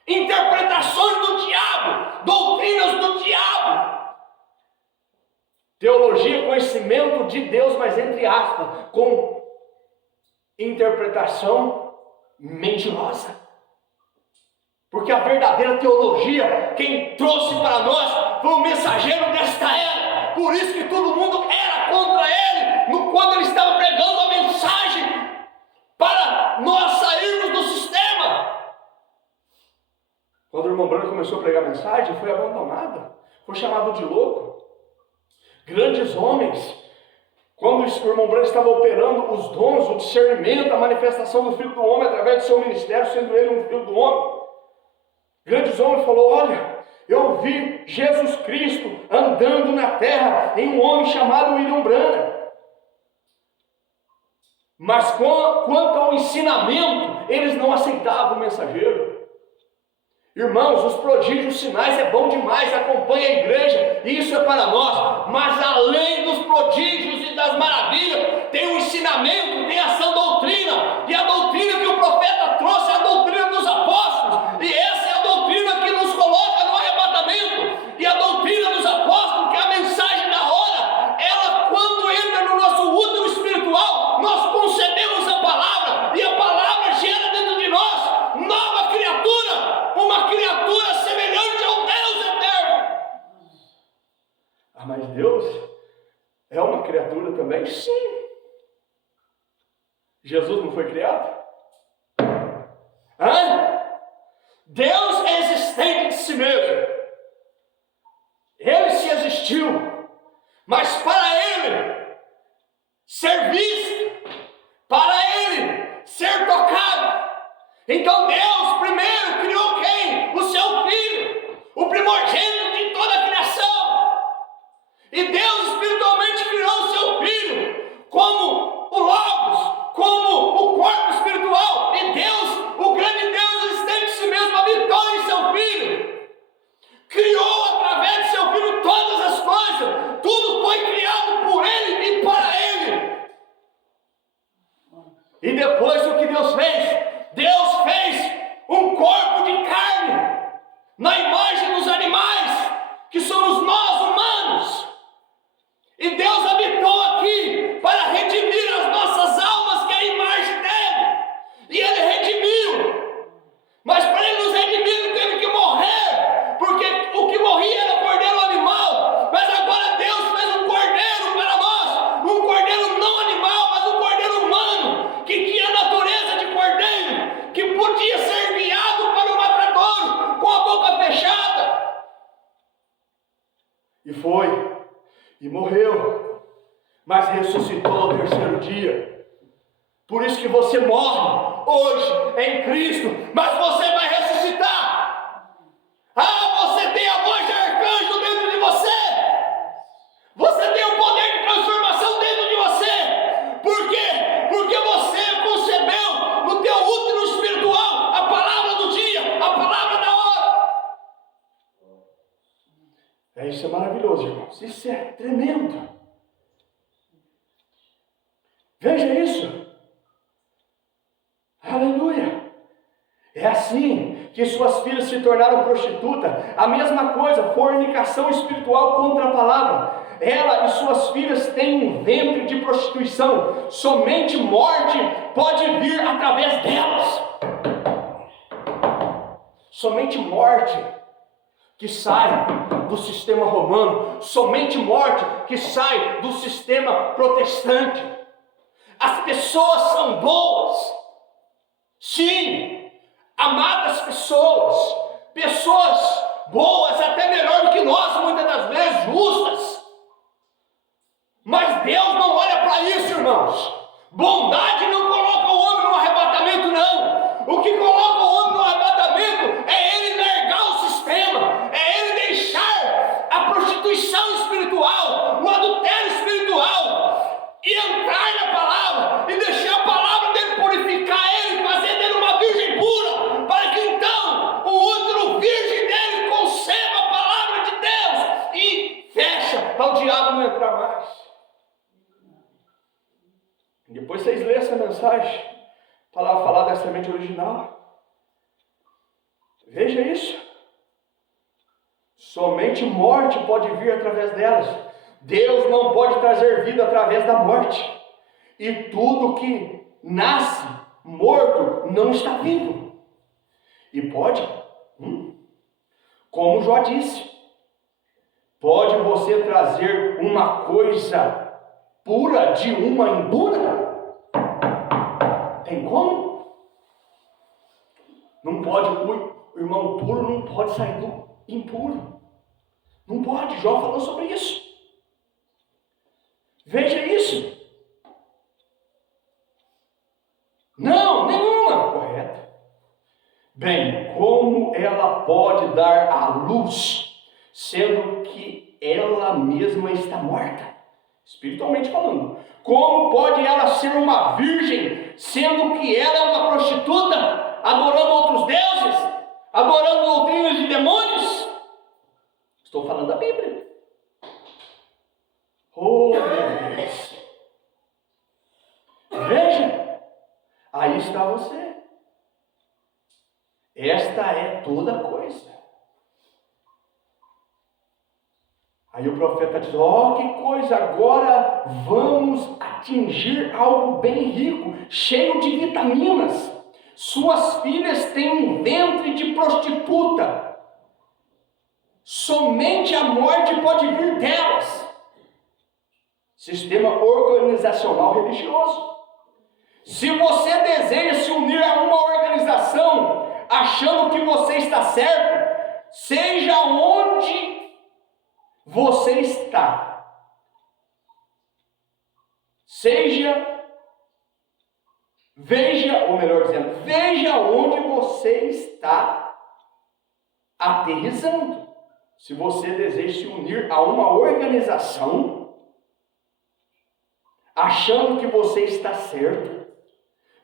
interpretações do diabo, doutrinas do diabo. Teologia, conhecimento de Deus, mas entre aspas, com interpretação mentirosa. Porque a verdadeira teologia, quem trouxe para nós, foi o mensageiro desta era. Por isso que todo mundo era contra ele, quando ele estava pregando a mensagem, para nós sairmos do sistema. Quando o irmão Branco começou a pregar a mensagem, foi abandonado, foi chamado de louco. Grandes homens, quando o irmão Branco estava operando os dons, o discernimento, a manifestação do Filho do Homem através do seu ministério, sendo ele um Filho do Homem, grandes homens falou: olha, eu vi Jesus Cristo andando na terra em um homem chamado William Branham. Mas quanto ao ensinamento, eles não aceitavam o mensageiro. Irmãos, os prodígios, sinais é bom demais, acompanha a igreja, isso é para nós. Mas além dos prodígios e das maravilhas, tem o ensinamento, tem a sã doutrina. E a doutrina que o profeta trouxe é a doutrina dos apóstolos. E essa é a doutrina que nos coloca no arrebatamento. E a doutrina dos apóstolos, que é a mensagem da hora, ela quando entra no nosso útero espiritual, nós concebemos a palavra, e a palavra gera dentro de nós nova criatura, uma criatura semelhante ao Deus eterno. Ah, mas Deus é uma criatura também? Sim. Jesus não foi criado? Deus é existente de si mesmo. Ele se existiu, mas para ele ser visto, para ele ser tocado. Então Deus primeiro criou quem? O seu Filho, o primogênito de toda a criação. E Deus espiritualmente criou o seu Filho como o Logos, como o corpo espiritual. E Deus, o grande Deus existente de si mesmo, habitou em seu Filho. Criou através de seu Filho todas as coisas. Tudo foi criado por Ele e para Ele. E depois o que Deus fez? Deus fez um corpo de carne, na imagem dos animais, que somos nós humanos. E Deus habitou aqui para redimir as nossas almas, que é a imagem dele. E ele redimiu. Mas para ele nos redimir, ele teve que morrer, porque o que morria era o cordeiro animal. Mas agora Deus fez um cordeiro para nós, um cordeiro não animal, mas um cordeiro humano, que tinha a natureza de cordeiro, que podia ser enviado para o matadouro com a boca fechada. E foi, e morreu, mas ressuscitou ao terceiro dia. Por isso que você morre hoje em Cristo, mas você vai ressuscitar. Você tem a voz de arcanjo dentro de você. Você tem o poder de transformação dentro de você. Por quê? Porque você concebeu no teu útero espiritual a palavra do dia, a palavra da hora. Isso é maravilhoso, irmãos. Isso é tremendo. Veja isso. Aleluia. É assim que suas filhas se tornaram prostitutas, a mesma coisa, fornicação espiritual contra a palavra. Ela e suas filhas têm um ventre de prostituição. Somente morte pode vir através delas. Somente morte que sai do sistema romano, somente morte que sai do sistema protestante. As pessoas são boas, sim, amadas pessoas, pessoas boas, até melhor do que nós, muitas das vezes, justas. Mas Deus não olha para isso, irmãos. Bondade não coloca o homem no arrebatamento, não. O que coloca o homem no arrebatamento é ele largar o sistema, é ele deixar a prostituição espiritual, o adultério espiritual, e entrar na palavra, e deixar a palavra dele purificar ele, fazer dele uma virgem pura, para que então o útero virgem dele conceba a palavra de Deus e fecha para o diabo não entrar mais. Depois vocês lêem essa mensagem, para falar da semente original. Veja isso. Somente morte pode vir através delas. Deus não pode trazer vida através da morte. E tudo que nasce morto não está vivo. E pode, como Jó disse, pode você trazer uma coisa pura de uma impura? Tem como? Não pode, o irmão puro não pode sair do impuro. Não pode, Jó falou sobre isso. Veja isso. Não, nenhuma. Correto. Bem, como ela pode dar à luz, sendo que ela mesma está morta? Espiritualmente falando. Como pode ela ser uma virgem, sendo que ela é uma prostituta, adorando outros deuses, adorando doutrinas de demônios? Estou falando da Bíblia. Oh, meu Deus. Veja, aí está você. Esta é toda a coisa. Aí o profeta diz, que coisa, agora vamos atingir algo bem rico, cheio de vitaminas. Suas filhas têm um ventre de prostituta. Somente a morte pode vir delas. Sistema organizacional religioso. Se você deseja se unir a uma organização, achando que você está certo, seja onde você está. Veja onde você está aterrissando. Se você deseja se unir a uma organização, achando que você está certo,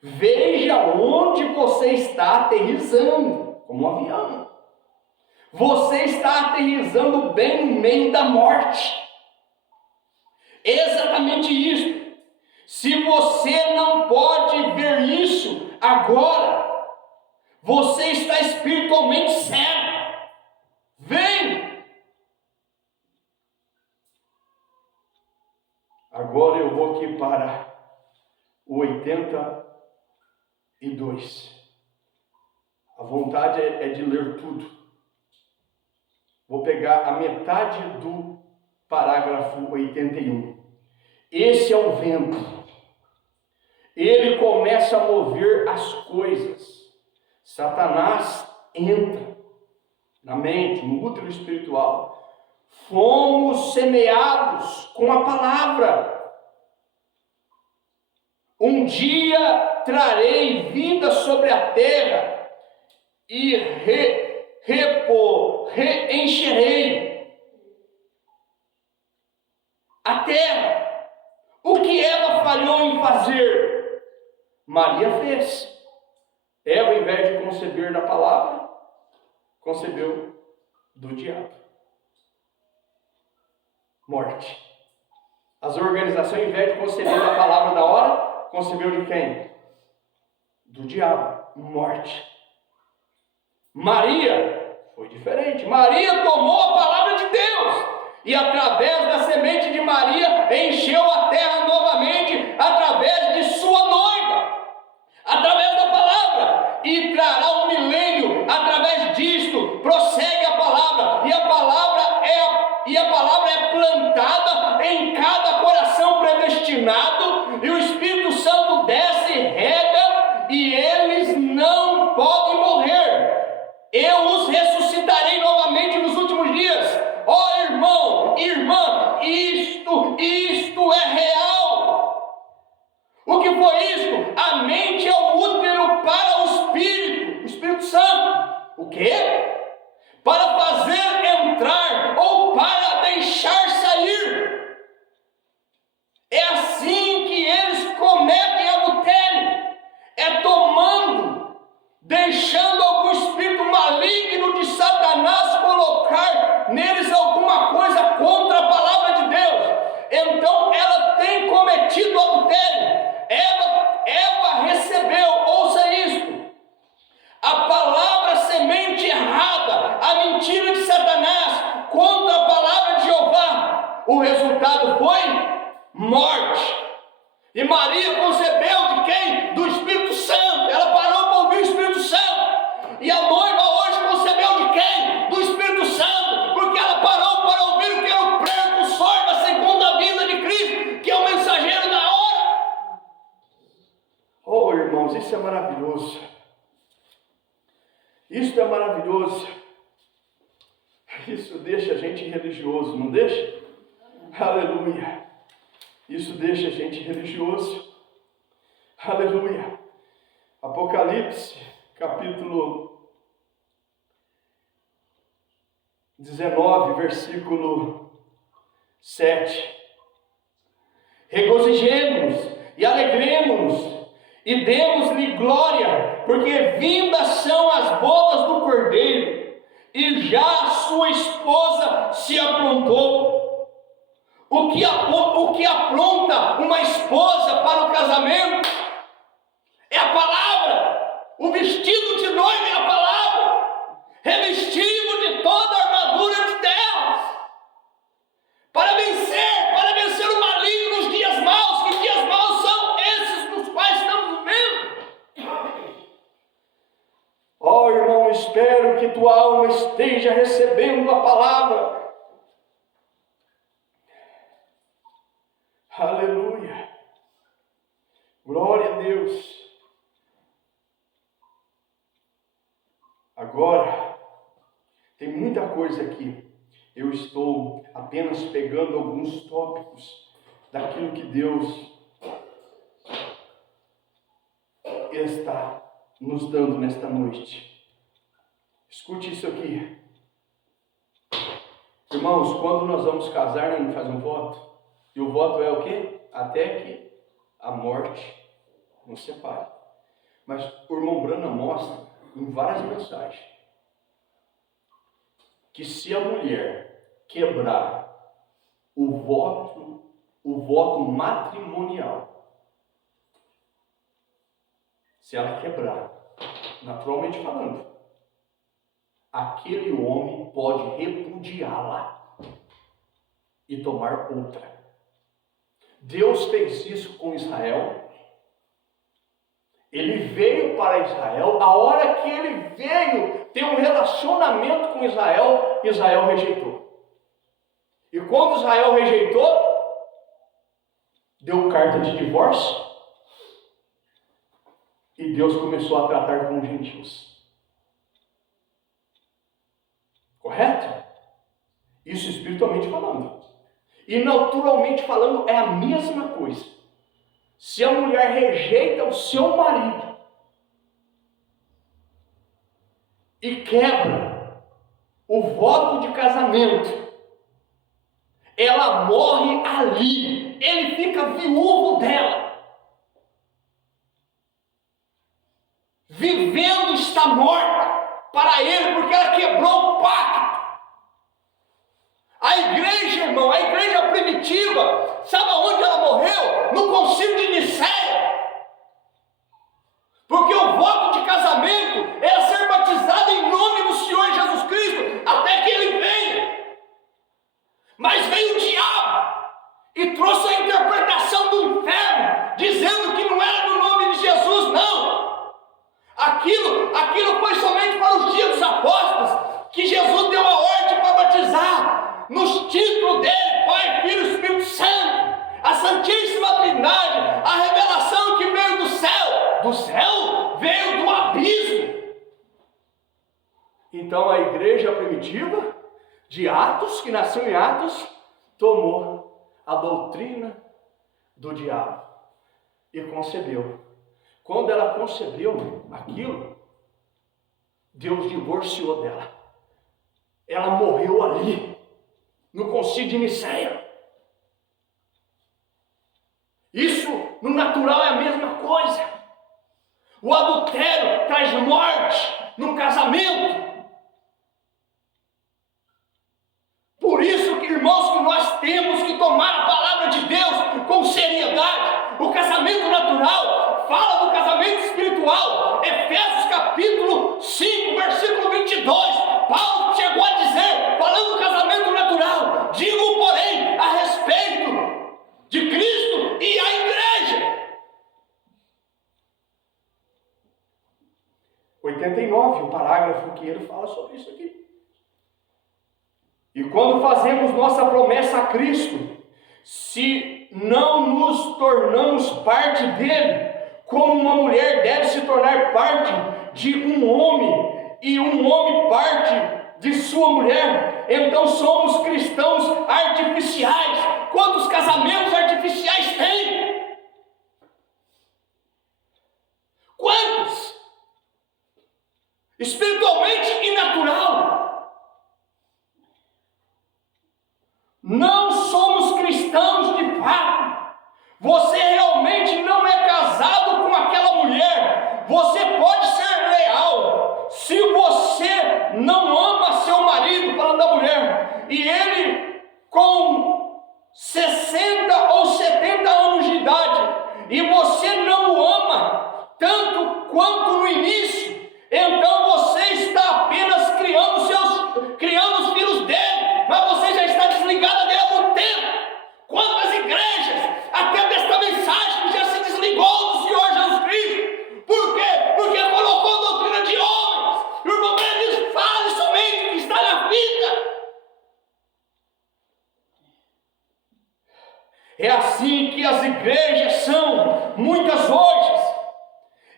veja onde você está aterrissando, como um avião. Você está aterrissando bem no meio da morte. Exatamente isso. Se você não pode ver isso agora, você está espiritualmente cego. Vem! Agora eu vou aqui para o 82. A vontade é de ler tudo. Vou pegar a metade do parágrafo 81. Esse é o vento. Ele começa a mover as coisas. Satanás entra na mente, no útero espiritual. Fomos semeados com a palavra. Um dia trarei vida sobre a terra e reencherei a terra. O que Eva falhou em fazer, Maria fez. Eva, ao invés de conceber da palavra, concebeu do diabo. Morte. As organizações, ao invés de conceber da palavra da hora, concebeu de quem? Do diabo. Morte. Maria foi diferente. Maria tomou a palavra de Deus e através da semente de Maria encheu a terra novamente através de sua noiva, através da palavra, e trará um milênio através disto. Prossegue a palavra, e a palavra é plantada em cada coração predestinado, e o Espírito Santo desce e rega, e eles não podem morrer. Eu os ressuscitarei novamente nos últimos dias. Ó irmão, irmã, isto é real. O que foi isto? A mente é o útero para o Espírito Santo. O quê? Para fazer entrar ou para deixar sair. É assim que eles cometem adultério. É tomando, deixando algum espírito maligno de Satanás colocar neles alguma coisa contra a palavra de Deus. Então ela tem cometido adultério. Eva recebeu, ouça isto, a palavra semente errada, a mentira de Satanás contra a palavra de Jeová. O resultado foi morte. E Maria concebeu de quem? Do Espírito Santo. Ela parou para ouvir o Espírito Santo. E a noiva hoje concebeu de quem? Do Espírito Santo, porque ela parou para ouvir o que é o precursor da segunda vinda de Cristo, que é o mensageiro da hora. Oh, irmãos, isso é maravilhoso. Isso é maravilhoso. Isso deixa a gente religioso, não deixa? Aleluia. Isso deixa a gente religioso. Aleluia. Apocalipse, capítulo 19, versículo 7. Regozijemo-nos e alegremo-nos e demos-lhe glória, porque vindas são as bodas do Cordeiro, e já a sua esposa se aprontou. O que apronta uma esposa para o casamento é a palavra. O vestido de noiva é a palavra, revestido de toda a armadura de Deus, para vencer o maligno nos dias maus. Que dias maus são esses nos quais estamos vivendo? Oh, irmão, espero que tua alma esteja recebendo a palavra. Aleluia. Glória a Deus. Agora, tem muita coisa aqui. Eu estou apenas pegando alguns tópicos daquilo que Deus está nos dando nesta noite. Escute isso aqui. Irmãos, quando nós vamos casar, não faz um voto? E o voto é o quê? Até que a morte nos separe. Mas o irmão Branham mostra em várias mensagens que se a mulher quebrar o voto matrimonial, se ela quebrar, naturalmente falando, aquele homem pode repudiá-la e tomar outra. Deus fez isso com Israel. Ele veio para Israel. A hora que ele veio ter um relacionamento com Israel, Israel rejeitou. E quando Israel rejeitou, deu carta de divórcio. E Deus começou a tratar com os gentios. Correto? Isso espiritualmente falando. E naturalmente falando é a mesma coisa. Se a mulher rejeita o seu marido e quebra o voto de casamento, ela morre ali. Ele fica viúvo dela. Vivendo está morta para ele, porque ela quebrou o pacto. A igreja, irmão, a igreja primitiva, sabe aonde ela morreu? No concílio de Nicéia. Porque o voto de casamento era ser batizado em nome veio o diabo e trouxe a interpretação do inferno, dizendo que não era no nome de Jesus, não. Aquilo foi somente para os dias dos apóstolos, que Jesus deu a ordem para batizar, nos títulos dele, Pai, Filho e Espírito Santo, a Santíssima Trindade, a revelação que veio do céu veio do abismo. Então a igreja primitiva, de Atos, que nasceu em Atos, tomou a doutrina do diabo e concebeu. Quando ela concebeu aquilo, Deus divorciou dela. Ela morreu ali, no concílio de Nicéia. Isso no natural é a mesma coisa. O adultério traz morte no casamento. Por isso que, irmãos, que nós temos que tomar a palavra de Deus com seriedade. O casamento natural fala do casamento espiritual. Efésios capítulo 5, versículo 22. Paulo chegou a dizer, falando do casamento natural: digo, porém, a respeito de Cristo e a igreja. 89, o parágrafo que ele fala sobre isso aqui. E quando fazemos nossa promessa a Cristo, se não nos tornamos parte dele, como uma mulher deve se tornar parte de um homem, e um homem parte de sua mulher, então somos cristãos artificiais. Quantos casamentos artificiais tem? Quantos? Espiritualmente e natural. Não somos cristãos de fato. Você realmente não é casado com aquela mulher. Você pode ser leal. Se você não ama seu marido, falando da mulher, e ele com 60 ou 70 anos de idade, e você não o ama tanto quanto no início, então você está apenas criando os filhos dele, mas você já está desligado dele há muito tempo. Quantas igrejas, até desta mensagem, já se desligou do Senhor Jesus Cristo? Por quê? Porque colocou a doutrina de homens. E o irmão diz: fale somente o que está na fita. É assim que as igrejas são, muitas hoje,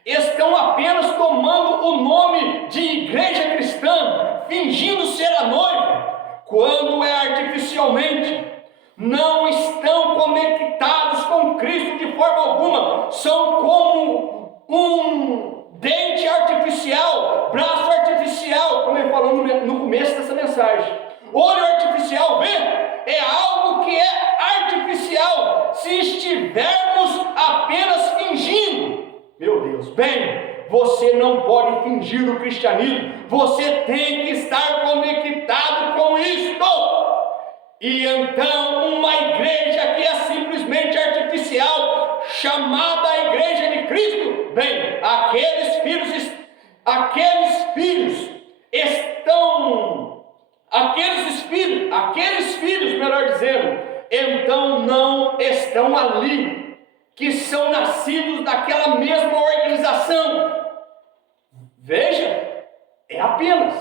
estão apenas tomando o nome de igreja cristã, fingindo ser a noiva, quando é artificialmente. Não estão conectados com Cristo de forma alguma. São como um dente artificial, braço artificial, como ele falou no começo dessa mensagem. Olho artificial, vê? É algo que é artificial se estivermos apenas fingindo. Meu Deus, bem, você não pode fingir o cristianismo. Você tem que estar conectado com isto. E então uma igreja que é simplesmente artificial, chamada a igreja de Cristo, bem, aqueles filhos, melhor dizendo, então não estão ali, que são nascidos daquela mesma organização. Veja, é apenas.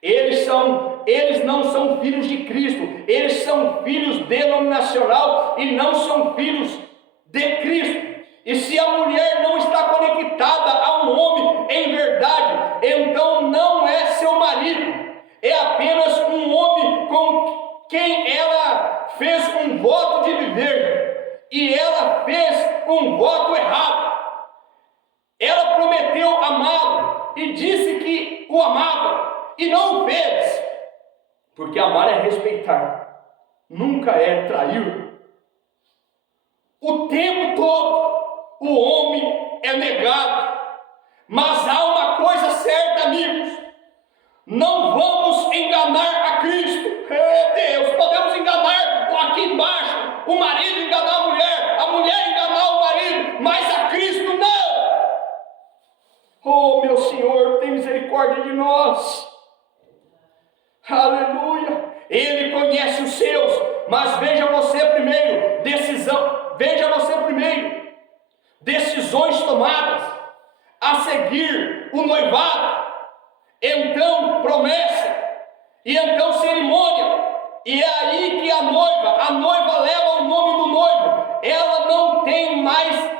Eles não são filhos de Cristo, eles são filhos denominacional e não são filhos de Cristo. E se a mulher não está conectada a um homem em verdade, então não é seu marido, é apenas um homem com quem ela fez um voto de viver, e ela fez um voto errado. Ela prometeu amá-lo e disse que o amava, e não o fez, porque amar é respeitar, nunca é trair. O tempo todo o homem é negado, mas há uma coisa certa, amigos: não vamos enganar a Cristo. Deus, podemos enganar aqui embaixo, o marido enganar a mulher enganar o marido, mas a Cristo não. Oh, meu Senhor, tem misericórdia de nós. Aleluia. Ele conhece os seus, Mas veja você primeiro, decisões tomadas, a seguir o noivado, então promessa, e então cerimônia, e é aí que a noiva leva o nome do noivo, ela não tem mais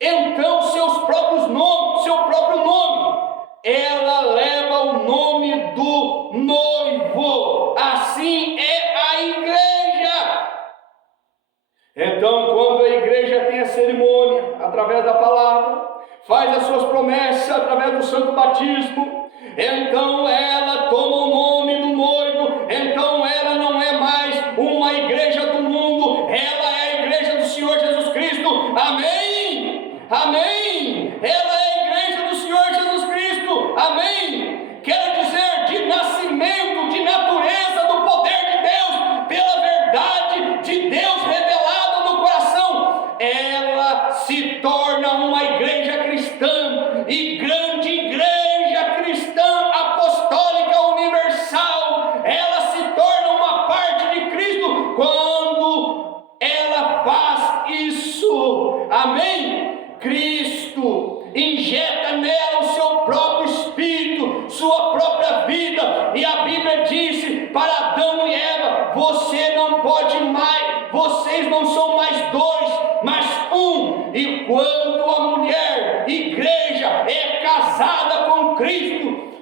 então seu próprio nome, ela leva o nome do noivo, assim é a igreja. Então, quando a igreja tem a cerimônia, através da palavra, faz as suas promessas através do santo batismo, então ela toma o nome do noivo, então ela não é mais uma igreja do mundo, ela é a igreja do Senhor Jesus Cristo, amém? Amém? Ela é a igreja do Senhor Jesus Cristo, amém? Quero dizer, de nascimento, de natureza do poder de Deus, pela verdade de Deus revelada no coração, ela se torna uma igreja cristã, e grande igreja cristã apostólica universal. Ela se torna uma parte de Cristo quando ela faz isso, amém? Cristo injeta nela o seu próprio espírito, sua própria vida, e a Bíblia disse para Adão e Eva: você não pode mais, vocês não são mais dois, mas um. E quando a mulher, igreja, é casada com Cristo,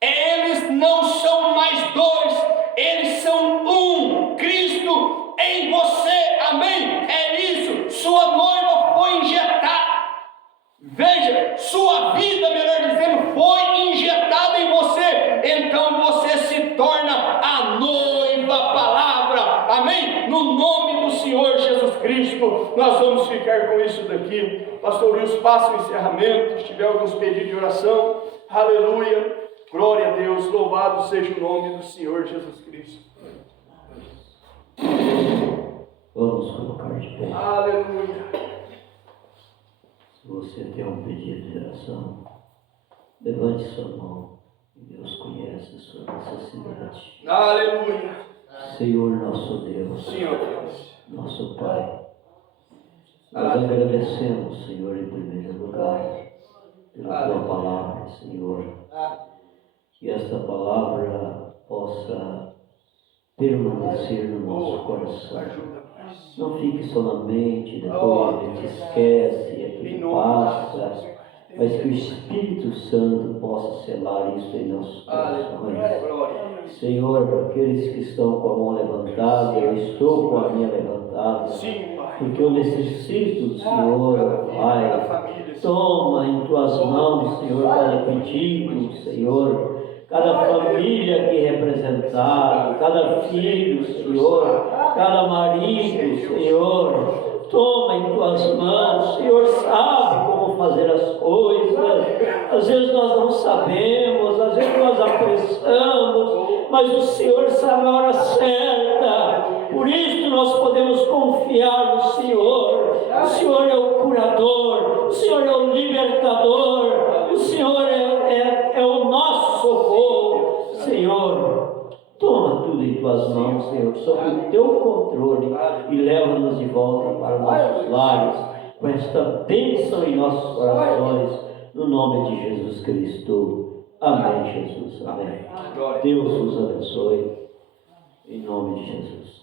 eles não são mais dois, eles são um. Cristo em você, amém? É isso, sua noiva foi injetada. Veja, sua vida, melhor dizendo, foi injetada em você, então você se torna a noiva palavra, amém? No nome do Senhor Jesus Cristo, nós vamos ficar com isso daqui. Pastor Wilson, faça o encerramento, se tiver alguns pedidos de oração, aleluia, glória a Deus, louvado seja o nome do Senhor Jesus Cristo. Vamos colocar de pé. Aleluia. Se você tem um pedido de oração, levante sua mão, e Deus conhece a sua necessidade. Aleluia. Senhor nosso Deus, Senhor Deus, nosso Pai, nós agradecemos, Senhor, em primeiro lugar, pela Tua palavra, Senhor. Que esta palavra possa permanecer no nosso coração. Não fique só na mente, depois a gente esquece, aquilo passa, mas que o Espírito Santo possa selar isso em nossos corações. Senhor, aqueles que estão com a mão levantada, eu estou com a minha levantada, porque eu necessito do Senhor, Pai. Toma em Tuas mãos, Senhor, cada pedido, Senhor, cada família aqui representada, cada filho, Senhor, cada marido, Senhor. Toma em Tuas mãos, Senhor sabe como fazer as coisas. Às vezes nós não sabemos, às vezes nós apressamos, mas o Senhor sabe a hora certa. Por isso nós podemos confiar no Senhor. O Senhor é o curador, o Senhor é o libertador, o Senhor é o nosso socorro. Senhor, toma tudo em Tuas mãos, Senhor, sob o Teu controle, e leva-nos de volta para nossos lares, com esta bênção em nossos corações, no nome de Jesus Cristo. Amém, Jesus. Amém. Deus os abençoe, em nome de Jesus.